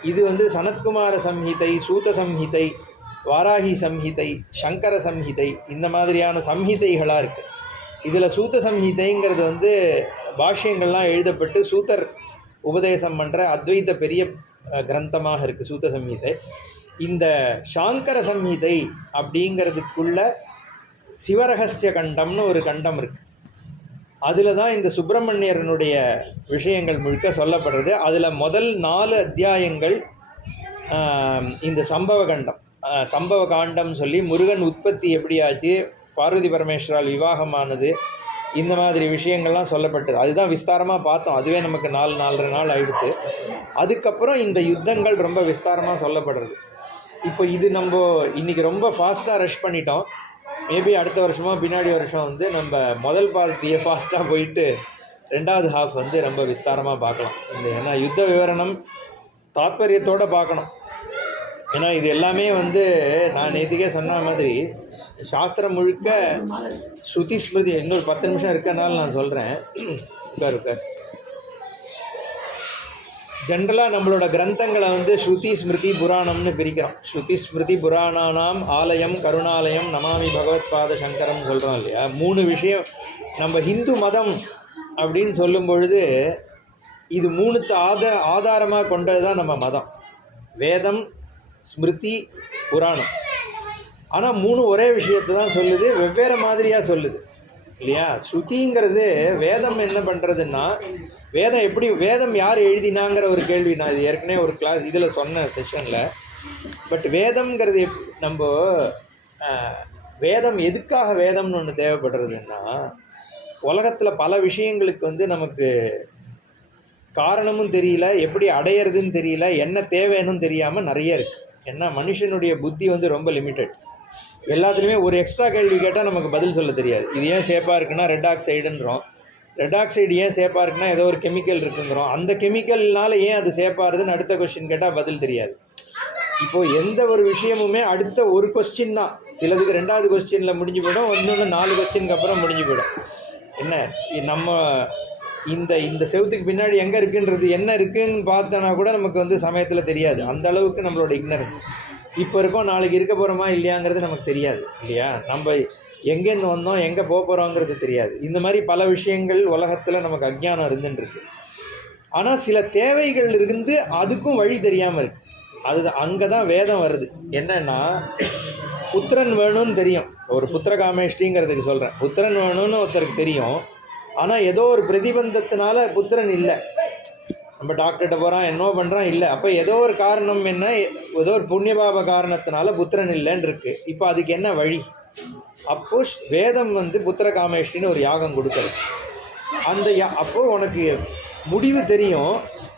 இது சனத்குமார சம்ஹிதை, சூத சம்ஹிதை, வாராகி சம்ஹிதை, சங்கர சம்ஹிதை, இந்த மாதிரியான சம்ஹிதைகளாக இருக்குது. இதில் சூத்த சம்ஹிதைங்கிறது பாஷ்யங்கள்லாம் எழுதப்பட்டு சூத்தர் உபதேசம் பண்ணுற அத்வைத பெரிய கிரந்தமாக இருக்குது சூத்த சம்ஹிதை. இந்த சாங்கர சம்ஹிதை அப்படிங்கிறதுக்குள்ள சிவரகசிய கண்டம்னு ஒரு கண்டம் இருக்குது. அதில் தான் இந்த சுப்பிரமணியரனுடைய விஷயங்கள் முழுக்க சொல்லப்படுறது. அதில் முதல் 4 அத்தியாயங்கள் இந்த சம்பவ காண்டம் சொல்லி முருகன் உற்பத்தி எப்படி ஆச்சு, பார்வதி பரமேஸ்வரால் விவாகமானது, இந்த மாதிரி விஷயங்கள்லாம் சொல்லப்பட்டது. அதுதான் விஸ்தாரமாக பார்த்தோம். அதுவே நமக்கு 4-4.5 நாள் ஆகிடுது. அதுக்கப்புறம் இந்த யுத்தங்கள் ரொம்ப விஸ்தாரமாக சொல்லப்படுறது. இப்போ இது நம்ம இன்றைக்கி ரொம்ப ஃபாஸ்ட்டாக ரஷ் பண்ணிட்டோம். மேபி அடுத்த வருஷமோ பின்னாடி வருஷம் நம்ம முதல் பாதியை ஃபாஸ்ட்டாக போயிட்டு 2வது ஹாஃப் ரொம்ப விஸ்தாரமாக பார்க்கலாம். ஏன்னா யுத்த விவரணம் தாத்பரியத்தோடு பார்க்கணும். ஏன்னா இது எல்லாமே நான் நேற்றுக்கே சொன்ன மாதிரி சாஸ்திரம் முழுக்க ஸ்ருதி ஸ்மிருதி. இன்னொரு 10 நிமிஷம் இருக்கனால நான் சொல்கிறேன். உட்கார். ஜென்ரலாக நம்மளோட கிரந்தங்களை ஸ்ருதி ஸ்மிருதி புராணம்னு பிரிக்கிறோம். ஸ்ருதி ஸ்மிருதி புராணானாம் ஆலயம் கருணாலயம் நமாமி பகவத்பாத சங்கரம் சொல்கிறோம் இல்லையா. 3 விஷயம் நம்ம ஹிந்து மதம் அப்படின்னு சொல்லும் பொழுது இது 3 ஆதாரமாக கொண்டது தான் நம்ம மதம். வேதம், ஸ்மிருதி, புராணம். ஆனால் 3 ஒரே விஷயத்தை தான் சொல்லுது, வெவ்வேறு மாதிரியாக சொல்லுது இல்லையா. ஸ்ருதிங்கிறது வேதம் என்ன பண்ணுறதுன்னா, வேதம் யார் எழுதினாங்கிற ஒரு கேள்வி நான் இது ஏற்கனவே ஒரு கிளாஸ் இதில் சொன்ன செஷனில். பட் வேதம்ங்கிறது நம்ம வேதம் எதுக்காக வேதம்னு ஒன்று தேவைப்படுறதுன்னா, உலகத்தில் பல விஷயங்களுக்கு நமக்கு காரணமும் தெரியல, எப்படி அடையிறதுன்னு தெரியல, என்ன தேவைன்னு தெரியாமல் நிறைய இருக்குது. ஏன்னா மனுஷனுடைய புத்தி ரொம்ப லிமிட்டட். எல்லாத்துலேயுமே ஒரு எக்ஸ்ட்ரா கேள்வி கேட்டால் நமக்கு பதில் சொல்ல தெரியாது. இது ஏன் சேஃபாக இருக்குன்னா ரெட் ஆக்சைடுன்றோம். ரெட் ஆக்சைடு ஏன் சேஃபாக இருக்குன்னா ஏதோ ஒரு கெமிக்கல் இருக்குங்கிறோம். அந்த கெமிக்கல்னால ஏன் அது சேஃபாக இருக்குதுன்னு அடுத்த கொஸ்டின் கேட்டால் பதில் தெரியாது. இப்போது எந்த ஒரு விஷயமுமே அடுத்த ஒரு கொஸ்டின் தான். சிலதுக்கு 2வது கொஸ்டினில் முடிஞ்சு போயிடும், 4 கொஸ்டினுக்கு அப்புறம் முடிஞ்சு போயிடும். என்ன நம்ம இந்த இந்த செவுத்துக்கு பின்னாடி எங்கே இருக்குன்றது என்ன இருக்குன்னு பார்த்தோன்னா கூட நமக்கு சமயத்தில் தெரியாது. அந்த அளவுக்கு நம்மளோட இக்னரன்ஸ். இப்போ இருக்கோம், நாளைக்கு இருக்க போகிறோமா இல்லையாங்கிறது நமக்கு தெரியாது இல்லையா? நம்ம எங்கேருந்து வந்தோம், எங்கே போக போகிறோங்கிறது தெரியாது. இந்த மாதிரி பல விஷயங்கள் உலகத்தில் நமக்கு அஜ்ஞானம் இருந்துருக்கு. ஆனால் சில தேவைகள் இருந்து அதுக்கும் வழி தெரியாமல் இருக்குது. அங்கே தான் வேதம் வருது. என்னன்னா, புத்திரன் வேணும்னு தெரியும், ஒரு புத்திர காமேஷ்டிங்கிறதுக்கு சொல்கிறேன். புத்திரன் வேணும்னு ஒருத்தருக்கு தெரியும், ஆனால் ஏதோ ஒரு பிரதிபந்தத்தினால புத்திரன் இல்லை. நம்ம டாக்டர்கிட்ட போகிறான், என்னோ பண்ணுறான், இல்லை. அப்போ ஏதோ ஒரு காரணம், என்ன ஏதோ ஒரு புண்ணியபாப காரணத்தினால புத்திரன் இல்லைன்னு இருக்குது. இப்போ அதுக்கு என்ன வழி? அப்போ வேதம் புத்திர காமேஷ்டின்னு ஒரு யாகம் கொடுக்குறது. அந்த அப்போது உனக்கு முடிவு தெரியும்,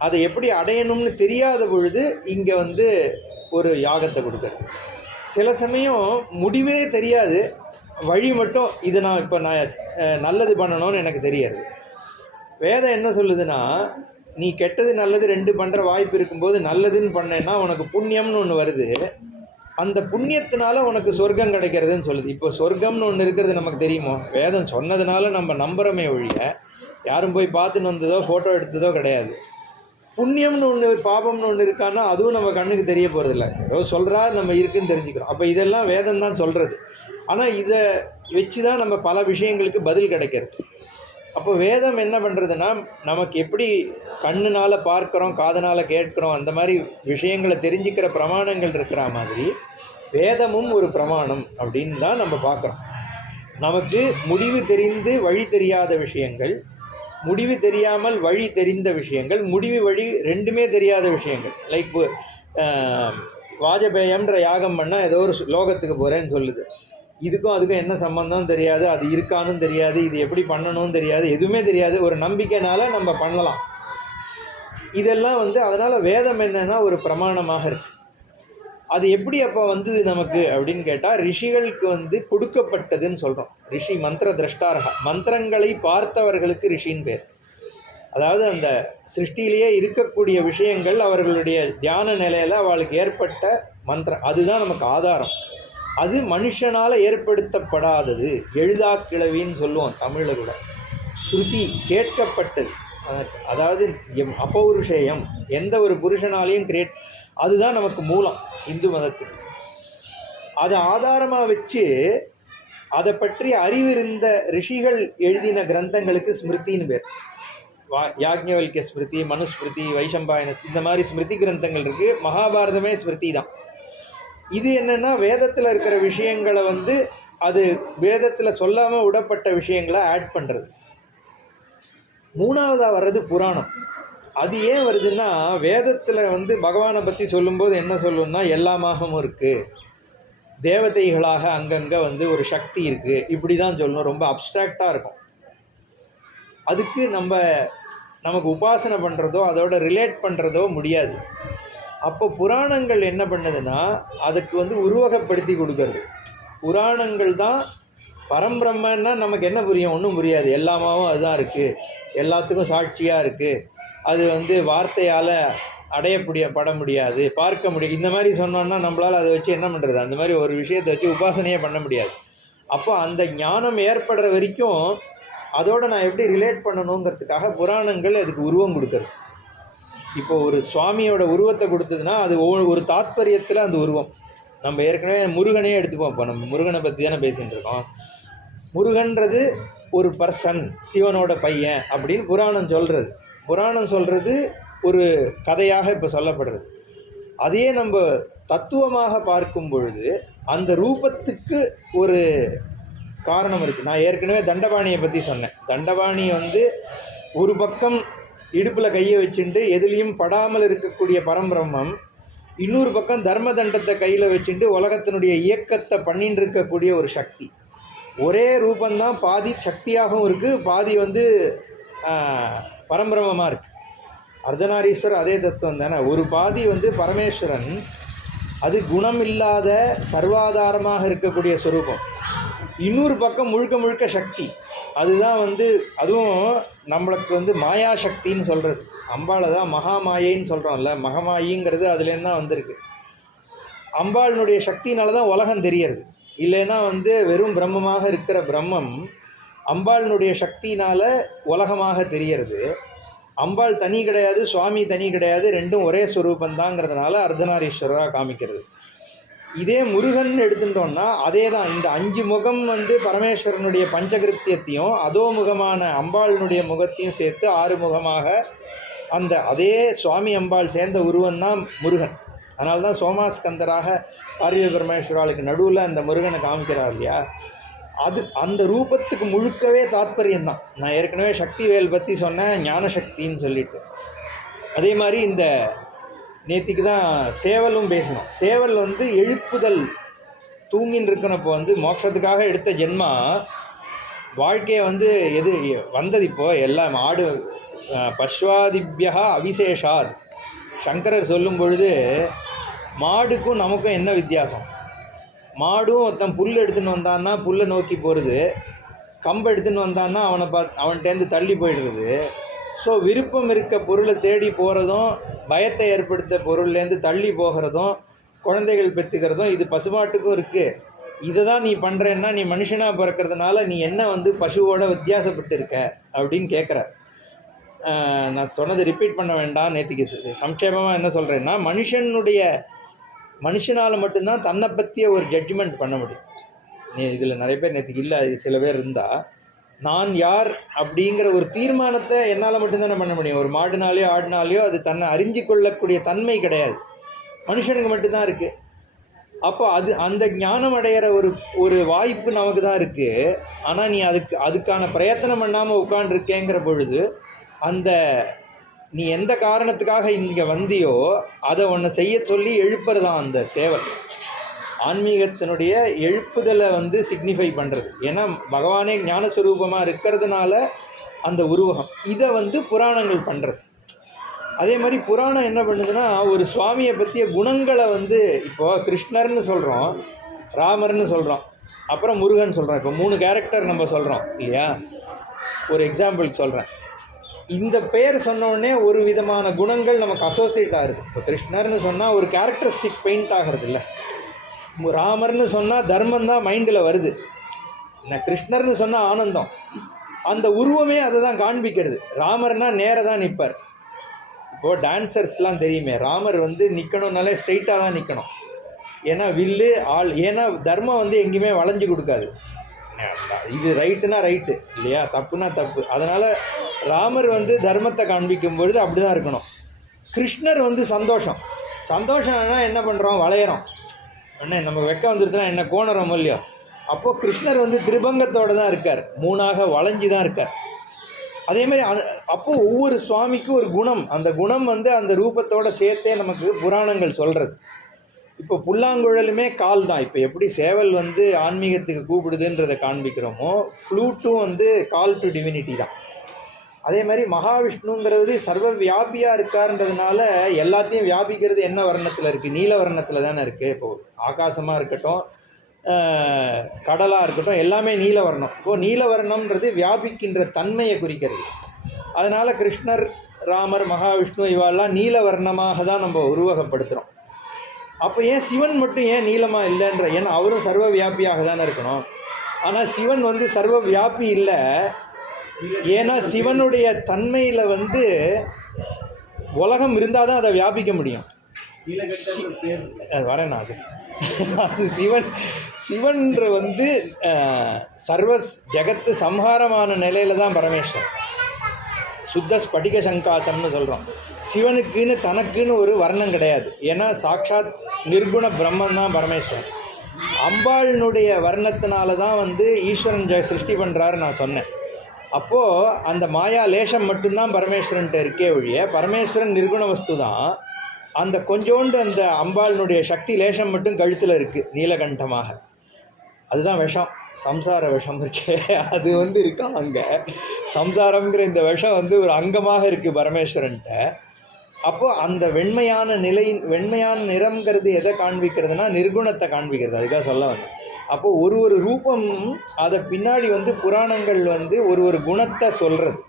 அதை எப்படி அடையணும்னு தெரியாத பொழுது இங்கே ஒரு யாகத்தை கொடுக்குறது. சில சமயம் முடிவே தெரியாது, வழி மட்டும் இது நான் நல்லது பண்ணணும்னு எனக்கு தெரியாது. வேதம் என்ன சொல்லுதுன்னா, நீ கெட்டது நல்லது ரெண்டு பண்ணுற வாய்ப்பு இருக்கும்போது நல்லதுன்னு பண்ணேன்னா உனக்கு புண்ணியம்னு ஒன்று வருது. அந்த புண்ணியத்தினால உனக்கு சொர்க்கம் கிடைக்கிறதுன்னு சொல்லுது. இப்போ சொர்க்கம்னு ஒன்று இருக்கிறது நமக்கு தெரியுமோ? வேதம் சொன்னதுனால நம்ம நம்புகிறோமே ஒழிய யாரும் போய் பார்த்துன்னு வந்ததோ ஃபோட்டோ எடுத்ததோ கிடையாது. புண்ணியம்னு ஒன்று, பாபம்னு ஒன்று இருக்கான்னா அதுவும் நம்ம கண்ணுக்கு தெரிய போகிறதில்ல. ஏதோ சொல்கிறா, நம்ம இருக்குன்னு தெரிஞ்சுக்கிறோம். அப்போ இதெல்லாம் வேதம் தான் சொல்கிறது. ஆனால் இதை வச்சு தான் நம்ம பல விஷயங்களுக்கு பதில் கிடைக்கிறது. அப்போ வேதம் என்ன பண்ணுறதுன்னா, நமக்கு எப்படி கண்ணுனால் பார்க்குறோம், காதனால் கேட்குறோம், அந்த மாதிரி விஷயங்களை தெரிஞ்சுக்கிற பிரமாணங்கள் இருக்கிற மாதிரி வேதமும் ஒரு பிரமாணம் அப்படின்னு தான் நம்ம பார்க்குறோம். நமக்கு முடிவு தெரிந்து வழி தெரியாத விஷயங்கள், முடிவு தெரியாமல் வழி தெரிந்த விஷயங்கள், முடிவு வழி ரெண்டுமே தெரியாத விஷயங்கள். லைக் வாஜபேயம்ன்ற யாகம் பண்ணால் ஏதோ ஒரு லோகத்துக்கு போகிறேன்னு சொல்லுது. இதுக்கும் அதுக்கும் என்ன சம்பந்தம் தெரியாது, அது இருக்கானும் தெரியாது, இது எப்படி பண்ணணும்னு தெரியாது, எதுவுமே தெரியாது. ஒரு நம்பிக்கைனால நம்ம பண்ணலாம். இதெல்லாம் அதனால் வேதம் என்னன்னா ஒரு பிரமாணமாக இருக்குது. அது எப்படி அப்போ வந்தது நமக்கு அப்படின்னு கேட்டால், ரிஷிகளுக்கு கொடுக்கப்பட்டதுன்னு சொல்கிறோம். ரிஷி மந்திர திரஷ்டாரகா, மந்திரங்களை பார்த்தவர்களுக்கு ரிஷின்னு பேர். அதாவது அந்த சிருஷ்டியிலேயே இருக்கக்கூடிய விஷயங்கள் அவர்களுடைய தியான நிலையில் அவளுக்கு ஏற்பட்ட மந்திரம், அதுதான் நமக்கு ஆதாரம். அது மனுஷனால் ஏற்படுத்தப்படாதது, எழுதாக்கிழவின்னு சொல்லுவோம் தமிழில் கூட. ஸ்ருதி கேட்கப்பட்டது, அதாவது அப்பௌருஷேயம், எந்த ஒரு புருஷனாலையும் அதுதான் நமக்கு மூலம் இந்து மதத்துக்கு. அதை ஆதாரமாக வச்சு அதை பற்றி அறிவிருந்த ரிஷிகள் எழுதின கிரந்தங்களுக்கு ஸ்மிருதின்னு பேர். யாக்ஞவல்கிய ஸ்மிருதி, மனுஸ்மிருதி, வைஷம்பாயன, இந்த மாதிரி ஸ்மிருதி கிரந்தங்கள் இருக்குது. மகாபாரதமே ஸ்மிருதி தான். இது என்னென்னா, வேதத்தில் இருக்கிற விஷயங்களை அது வேதத்தில் சொல்லாமல் விடப்பட்ட விஷயங்களை ஆட் பண்ணுறது. மூணாவதாக வர்றது புராணம். அது ஏன் வருதுன்னா, வேதத்தில் பகவானை பற்றி சொல்லும்போது என்ன சொல்லணும்னா, எல்லாமாகவும் இருக்குது, தேவதைகளாக அங்கங்கே ஒரு சக்தி இருக்குது, இப்படி தான் சொல்லணும். ரொம்ப அப்ட்ராக்டாக இருக்கும். அதுக்கு நமக்கு உபாசனை பண்ணுறதோ அதோட ரிலேட் பண்ணுறதோ முடியாது. அப்போ புராணங்கள் என்ன பண்ணுதுன்னா, அதுக்கு உருவகப்படுத்தி கொடுக்கறது. புராணங்கள் தான் பரம்பிரம்மன்னா நமக்கு என்ன புரியும்? ஒன்றும் புரியாது. எல்லாமாவும் அதுதான் இருக்குது, எல்லாத்துக்கும் சாட்சியாக இருக்குது, அது வார்த்தையால் பட முடியாது, பார்க்க முடியும். இந்த மாதிரி சொன்னோன்னா நம்மளால் அதை வச்சு என்ன பண்ணுறது? அந்த மாதிரி ஒரு விஷயத்தை வச்சு உபாசனையே பண்ண முடியாது. அப்போ அந்த ஞானம் ஏற்படுற வரைக்கும் அதோடு நான் எப்படி ரிலேட் பண்ணணுங்கிறதுக்காக புராணங்கள் அதுக்கு உருவம் கொடுக்குறது. இப்போ ஒரு சுவாமியோட உருவத்தை கொடுத்ததுன்னா அது ஒரு தாத்பரியத்தில் அந்த உருவம். நம்ம ஏற்கனவே முருகனே எடுத்துப்போம். இப்போ நம்ம முருகனை பற்றி தானே பேசிகிட்டு இருக்கோம். முருகன்றது ஒரு பர்சன், சிவனோட பையன் அப்படின்னு புராணம் சொல்கிறது ஒரு கதையாக இப்போ சொல்லப்படுறது. அதையே நம்ம தத்துவமாக பார்க்கும் பொழுது அந்த ரூபத்துக்கு ஒரு காரணம் இருக்குது. நான் ஏற்கனவே தண்டபாணியை பற்றி சொன்னேன். தண்டபாணி ஒரு பக்கம் இடுப்பில் கையை வச்சுட்டு எதுலேயும் படாமல் இருக்கக்கூடிய பரம்பிரம்மம், இன்னொரு பக்கம் தர்ம தண்டத்தை கையில் வச்சுட்டு உலகத்தினுடைய இயக்கத்தை பண்ணிட்டு இருக்கக்கூடிய ஒரு சக்தி. ஒரே ரூபந்தான், பாதி சக்தியாகவும் இருக்குது, பாதி பரம்பிரமமாக இருக்குது. அர்த்தநாரீஸ்வரர் அதே தத்துவம் தானே. ஒரு பாதி பரமேஸ்வரன், அது குணம் இல்லாத சர்வாதாரமாக இருக்கக்கூடிய ஸ்வரூபம். இன்னொரு பக்கம் முழுக்க முழுக்க சக்தி, அதுதான் அதுவும் நம்மளுக்கு மாயா சக்தின்னு சொல்கிறது. அம்பாளை தான் மகாமாயைன்னு சொல்கிறோம்ல, மகமாயிங்கிறது அதுலேருந்து தான் வந்திருக்கு. அம்பாளினுடைய சக்தினால தான் உலகம் தெரியறது. இல்லைன்னா வெறும் பிரம்மமாக இருக்கிற பிரம்மம் அம்பாளினுடைய சக்தியினால் உலகமாக தெரியறது. அம்பாள் தனி கிடையாது, சுவாமி தனி கிடையாது, ரெண்டும் ஒரே ஸ்வரூபந்தாங்கிறதுனால அர்த்தநாரீஸ்வரராக காமிக்கிறது. இதே முருகன் எடுத்துட்டோம்னா அதே தான். இந்த 5 முகம் வந்து பரமேஸ்வரனுடைய பஞ்சகிருத்தியத்தையும் அதோ முகமான அம்பாளினுடைய முகத்தையும் சேர்த்து 6 முகமாக அந்த அதே சுவாமி அம்பாள் சேர்ந்த உருவந்தான் முருகன். அதனால தான் சோமாஸ்கந்தராக பார்வதி பரமேஸ்வராளுக்கு நடுவில் அந்த முருகனை காமிக்கிறார் இல்லையா. அது அந்த ரூபத்துக்கு முழுக்கவே தாத்பரியம்தான். நான் ஏற்கனவே சக்தி வேல் பற்றி சொன்னேன், ஞான சக்தின்னு சொல்லிட்டு. அதே மாதிரி இந்த நேத்திக்கு தான் சேவலும் பேசணும். சேவல் வந்து எழுப்புதல், தூங்கின்னு இருக்கிறப்போ வந்து மோட்சத்துக்காக எடுத்த ஜென்மா வாழ்க்கையை வந்து எது வந்தது. இப்போது எல்லாம் ஆடு பஸ்வாதிபியா அவிசேஷாத் சங்கரர் சொல்லும் பொழுது மாடுக்கும் நமக்கும் என்ன வித்தியாசம்? மாடும் ஒருத்தன் புல் எடுத்துன்னு வந்தான்னா புல்லை நோக்கி போகிறது, கம்பை எடுத்துன்னு வந்தான்னா அவன்கிட்டேருந்து தள்ளி போயிடுறது. ஸோ விருப்பம் இருக்க பொருளை தேடி போகிறதும், பயத்தை ஏற்படுத்த பொருள்லேருந்து தள்ளி போகிறதும், குழந்தைகள் பெற்றுக்கிறதும் இது பசுமாட்டுக்கும் இருக்குது. இதை தான் நீ பண்ணுறேன்னா நீ மனுஷனாக பிறக்கிறதுனால நீ என்ன வந்து பசுவோட வித்தியாசப்பட்டு இருக்க அப்படின்னு கேட்குற. நான் சொன்னது ரிப்பீட் பண்ண வேண்டாம். நேற்றுக்கு சம்ஷேபமாக என்ன சொல்கிறேன்னா, மனுஷனால் மட்டும்தான் தன்னை பற்றிய ஒரு ஜட்ஜ்மெண்ட் பண்ண முடியும். இதில் நிறைய பேர் நேற்றுக்கு இல்லை, சில பேர் இருந்தால் நான் யார் அப்படிங்கிற ஒரு தீர்மானத்தை என்னால் மட்டும்தானே பண்ண முடியும். ஒரு மாடுனாலேயோ ஆடினாலேயோ அது தன்னை அறிஞ்சு கொள்ளக்கூடிய தன்மை கிடையாது, மனுஷனுக்கு மட்டும்தான் இருக்குது. அப்போ அந்த ஞானம் அடையிற ஒரு வாய்ப்பு நமக்கு தான் இருக்குது. ஆனால் நீ அதுக்கான பிரயத்தனம் பண்ணாமல் உட்காண்டிருக்கேங்கிற பொழுது நீ எந்த காரணத்துக்காக இங்கே வந்தியோ அதை ஒன்று செய்ய சொல்லி எழுப்புறதான் அந்த சேவல். ஆன்மீகத்தினுடைய எழுப்புதலை வந்து சிக்னிஃபை பண்ணுறது. ஏன்னா பகவானே ஞானஸ்வரூபமாக இருக்கிறதுனால அந்த உருவகம் இதை வந்து புராணங்கள் பண்ணுறது. அதே மாதிரி புராணம் என்ன பண்ணுதுன்னா, ஒரு சுவாமியை பற்றிய குணங்களை வந்து இப்போது கிருஷ்ணர்னு சொல்கிறோம், ராமர்னு சொல்கிறோம், அப்புறம் முருகன் சொல்கிறோம். இப்போ 3 கேரக்டர் நம்ம சொல்கிறோம் இல்லையா. ஒரு எக்ஸாம்பிள் சொல்கிறேன். இந்த பெயர் சொன்னோடனே ஒரு விதமான குணங்கள் நமக்கு அசோசியேட் ஆகுது. இப்போ கிருஷ்ணர்னு சொன்னால் ஒரு கேரக்டரிஸ்டிக் பெயிண்ட் ஆகிறது இல்லை. ராமர்னு சொன்னால் தர்மம் தான் மைண்டில் வருது. கிருஷ்ணர்னு சொன்னால் ஆனந்தம். அந்த உருவமே அதை தான் காண்பிக்கிறது. ராமர்னால் நேராக தான் நிற்பார். இப்போது டான்சர்ஸ்லாம் தெரியுமே, ராமர் வந்து நிற்கணுன்னாலே ஸ்ட்ரெயிட்டாக தான் நிற்கணும். ஏன்னா வில்லு ஆள், ஏன்னா தர்மம் வந்து எங்கேயுமே வளைஞ்சு கொடுக்காது. இது ரைட்டுனா ரைட்டு இல்லையா, தப்புனா தப்பு. அதனால் ராமர் வந்து தர்மத்தை காண்பிக்கும் பொழுது அப்படி தான் இருக்கணும். கிருஷ்ணர் வந்து சந்தோஷம்னா என்ன பண்ணுறோம், வளையிறோம். என்ன நம்ம வெக்க வந்துடுதுன்னா என்ன கோணறோம் இல்லையோ. அப்போது கிருஷ்ணர் வந்து திரிபங்கத்தோடு தான் இருக்கார், 3ஆக வளைஞ்சி தான் இருக்கார். அதே மாதிரி அப்போது ஒவ்வொரு சுவாமிக்கும் ஒரு குணம், அந்த குணம் வந்து அந்த ரூபத்தோடு சேர்த்தே நமக்கு புராணங்கள் சொல்கிறது. இப்போ புல்லாங்குழலுமே கால் தான். இப்போ எப்படி சேவல் வந்து ஆன்மீகத்துக்கு கூப்பிடுதுன்றதை காண்பிக்கிறோமோ, ஃப்ளூட்டும் வந்து கால் டு டிவினிட்டி தான். அதே மாதிரி மகாவிஷ்ணுங்கிறது சர்வ வியாபியாக இருக்காருன்றதுனால எல்லாத்தையும் வியாபிக்கிறது என்ன வர்ணத்தில் இருக்குது, நீல வர்ணத்தில் தானே இருக்குது. இப்போது ஆகாசமாக இருக்கட்டும், கடலாக இருக்கட்டும், எல்லாமே நீல வர்ணம். இப்போது நீல வர்ணம்ன்றது வியாபிக்கின்ற தன்மையை குறிக்கிறது. அதனால் கிருஷ்ணர், ராமர், மகாவிஷ்ணு இவாளெல்லாம் நீல வர்ணமாக தான் நம்ம உருவகப்படுத்துகிறோம். அப்போ ஏன் சிவன் மட்டும் ஏன் நீளமாக இல்லைன்ற, ஏன்னா அவரும் சர்வ வியாபியாக தானே இருக்கணும். ஆனால் சிவன் வந்து சர்வ வியாபி இல்லை. ஏன்னா சிவனுடைய தன்மையில் வந்து உலகம் இருந்தால் தான் அதை வியாபிக்க முடியும். வரேன் அது சிவன்ற வந்து சர்வ ஜெகத்து சம்ஹாரமான நிலையில் தான் பரமேஸ்வரன். சுத்த ஸ்படிக சங்காசம்னு சொல்கிறோம். சிவனுக்குன்னு தனக்குன்னு ஒரு வர்ணம் கிடையாது. ஏன்னா சாட்சாத் நிர்குண பிரம்மன் தான் பரமேஸ்வரன். அம்பாளினுடைய வர்ணத்தினால தான் வந்து ஈஸ்வரன் சிருஷ்டி பண்ணுறாரு நான் சொன்னேன். அப்போது அந்த மாயா லேசம் மட்டும்தான் பரமேஸ்வரன்ட்ட இருக்கே ஒழிய, பரமேஸ்வரன் நிர்குண வஸ்து தான். அந்த கொஞ்சோண்டு அந்த அம்பாளினுடைய சக்தி லேசம் மட்டும் கழுத்தில் இருக்குது நீலகண்டமாக. அதுதான் விஷம், சம்சார விஷம் இருக்கே, அது வந்து இருக்கா அங்கே. சம்சாரங்கிற இந்த விஷம் வந்து ஒரு அங்கமாக இருக்குது பரமேஸ்வரன்ட்ட. அப்போது அந்த வெண்மையான நிறம்ங்கிறது எதை காண்பிக்கிறதுனா நிர்குணத்தை காண்பிக்கிறது. அதுக்காக சொல்ல வந்தேன். அப்போது ஒரு ரூபம் அதை பின்னாடி வந்து புராணங்கள் வந்து ஒரு குணத்தை சொல்கிறது.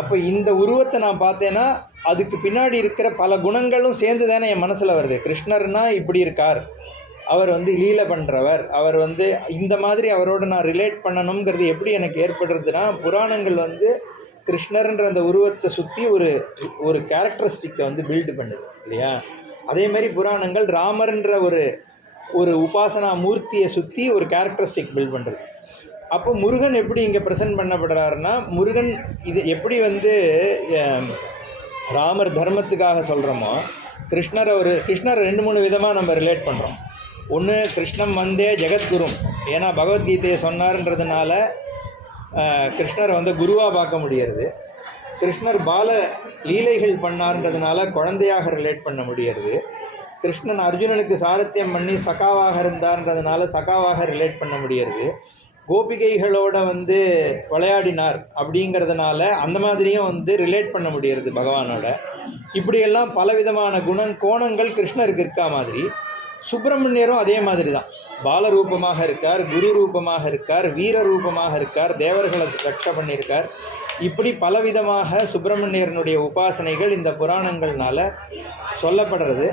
அப்போ இந்த உருவத்தை நான் பார்த்தேன்னா அதுக்கு பின்னாடி இருக்கிற பல குணங்களும் சேர்ந்து தானே என் மனசில் வருது. கிருஷ்ணர்னா இப்படி இருக்கார், அவர் வந்து லீலை பண்ணுறவர், அவர் வந்து இந்த மாதிரி அவரோட நான் ரிலேட் பண்ணணுங்கிறது எப்படி எனக்கு ஏற்படுறதுன்னா, புராணங்கள் வந்து கிருஷ்ணர்ன்ற அந்த உருவத்தை சுற்றி ஒரு கேரக்டரிஸ்டிக்கை வந்து பில்டு பண்ணுது இல்லையா? அதே மாதிரி புராணங்கள் ராமர்ன்ற ஒரு உபாசனா மூர்த்தியை சுற்றி ஒரு கேரக்டரிஸ்டிக் பில்ட் பண்ணுறது. அப்போ முருகன் எப்படி இங்கே ப்ரெசென்ட் பண்ணப்படுறாருன்னா, முருகன் இது எப்படி வந்து ராமர் தர்மத்துக்காக சொல்கிறோமோ, கிருஷ்ணர் 2-3 விதமாக நம்ம ரிலேட் பண்ணுறோம். ஒன்று, கிருஷ்ணம் வந்தே ஜெகத்குரு, ஏன்னா பகவத்கீதையை சொன்னார்ன்றதுனால கிருஷ்ணரை வந்து குருவாக பார்க்க முடியறது. கிருஷ்ணர் பால லீலைகள் பண்ணார்ன்றதுனால குழந்தையாக ரிலேட் பண்ண முடியறது. கிருஷ்ணன் அர்ஜுனனுக்கு சாரத்தியம் பண்ணி சகாவாக இருந்தார்ன்றதுனால சகாவாக ரிலேட் பண்ண முடியறது. கோபிகைகளோட வந்து விளையாடினார் அப்படிங்கிறதுனால அந்த மாதிரியும் வந்து ரிலேட் பண்ண முடியறது பகவானோட. இப்படியெல்லாம் பலவிதமான கோணங்கள் கிருஷ்ணருக்கு இருக்கா மாதிரி சுப்பிரமணியரும் அதே மாதிரி தான். பாலரூபமாக இருக்கார், குரு ரூபமாக இருக்கார், வீர ரூபமாக இருக்கார், தேவர்களை ரட்சை பண்ணியிருக்கார். இப்படி பலவிதமாக சுப்பிரமணியனுடைய உபாசனைகள் இந்த புராணங்கள்னால சொல்லப்படுறது.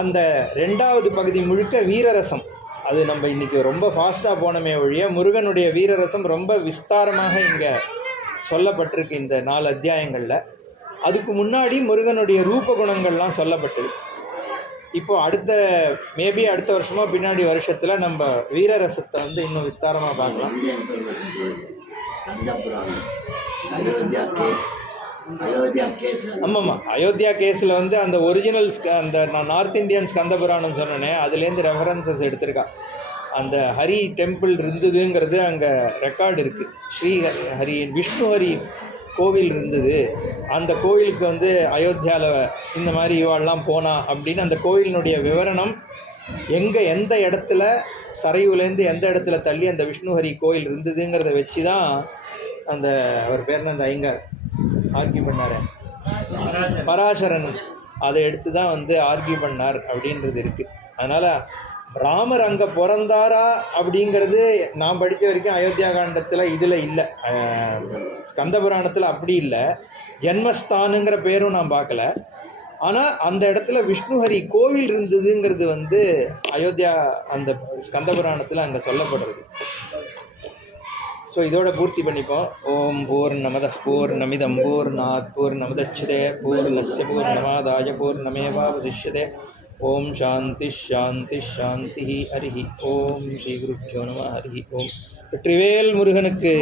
அந்த 2வது பகுதி முழுக்க வீரரசம். அது நம்ம இன்றைக்கி ரொம்ப ஃபாஸ்ட்டாக போனமே ஒழிய முருகனுடைய வீரரசம் ரொம்ப விஸ்தாரமாக இங்கே சொல்லப்பட்டிருக்கு இந்த 4 அத்தியாயங்களில். அதுக்கு முன்னாடி முருகனுடைய ரூப குணங்கள்லாம் சொல்லப்பட்டு, இப்போ மேபி அடுத்த வருஷமோ பின்னாடி வருஷத்தில் நம்ம வீரரசத்தை வந்து இன்னும் விஸ்தாரமாக பார்க்கலாம். ஆமாம்மா, அயோத்தியா கேஸில் வந்து அந்த ஒரிஜினல் அந்த நான் நார்த் இந்தியன் ஸ்கந்த புராணம் சொன்னேனே, அதுலேருந்து ரெஃபரன்சஸ் எடுத்திருக்கா. அந்த ஹரி டெம்பிள் இருந்ததுங்கிறது அங்கே ரெக்கார்டு இருக்குது. ஸ்ரீ ஹரி விஷ்ணு ஹரி கோவில் இருந்தது. அந்த கோவிலுக்கு வந்து அயோத்தியாவில் இந்த மாதிரி இவாள்லாம் போனா அப்படின்னு அந்த கோவிலினுடைய விவரணம் எந்த இடத்துல சரையுலேருந்து எந்த இடத்துல தள்ளி அந்த விஷ்ணுஹரி கோயில் இருந்ததுங்கிறத வச்சு தான் அந்த அவர் பேர் அந்த ஐயங்கார் ஆர்கியூ பண்ணார், பராசரன். அதை எடுத்து தான் வந்து ஆர்கியூ பண்ணார் அப்படின்றது இருக்குது. அதனால் ராமர் அங்கே பிறந்தாரா அப்படிங்கிறது நான் படித்த வரைக்கும் அயோத்தியா காண்டத்தில் இதில் இல்லை, ஸ்கந்த புராணத்தில் அப்படி இல்லை. ஜென்மஸ்தானுங்கிற பேரும் நான் பார்க்கல. ஆனால் அந்த இடத்துல விஷ்ணுஹரி கோவில் இருந்ததுங்கிறது வந்து அயோத்தியா அந்த ஸ்கந்த புராணத்தில் அங்கே சொல்லப்படுறது. ஸோ இதோட பூர்த்தி பண்ணிப்போம். ஓம் பூர்ணமத பூர்ணமிதம் பூர்ணாத் பூர்ணமுதச்யதே பூர்ணஸ்ய பூர்ணமாதாய பூர்ணமேவாவசிஷ்யதே. ஓம் சாந்தி ஷாந்தி ஷாந்தி. ஹரி ஓம் ஸ்ரீ குருப்யோ நம. ஹரி ஓம். வெற்றிவேல் முருகனுக்கு.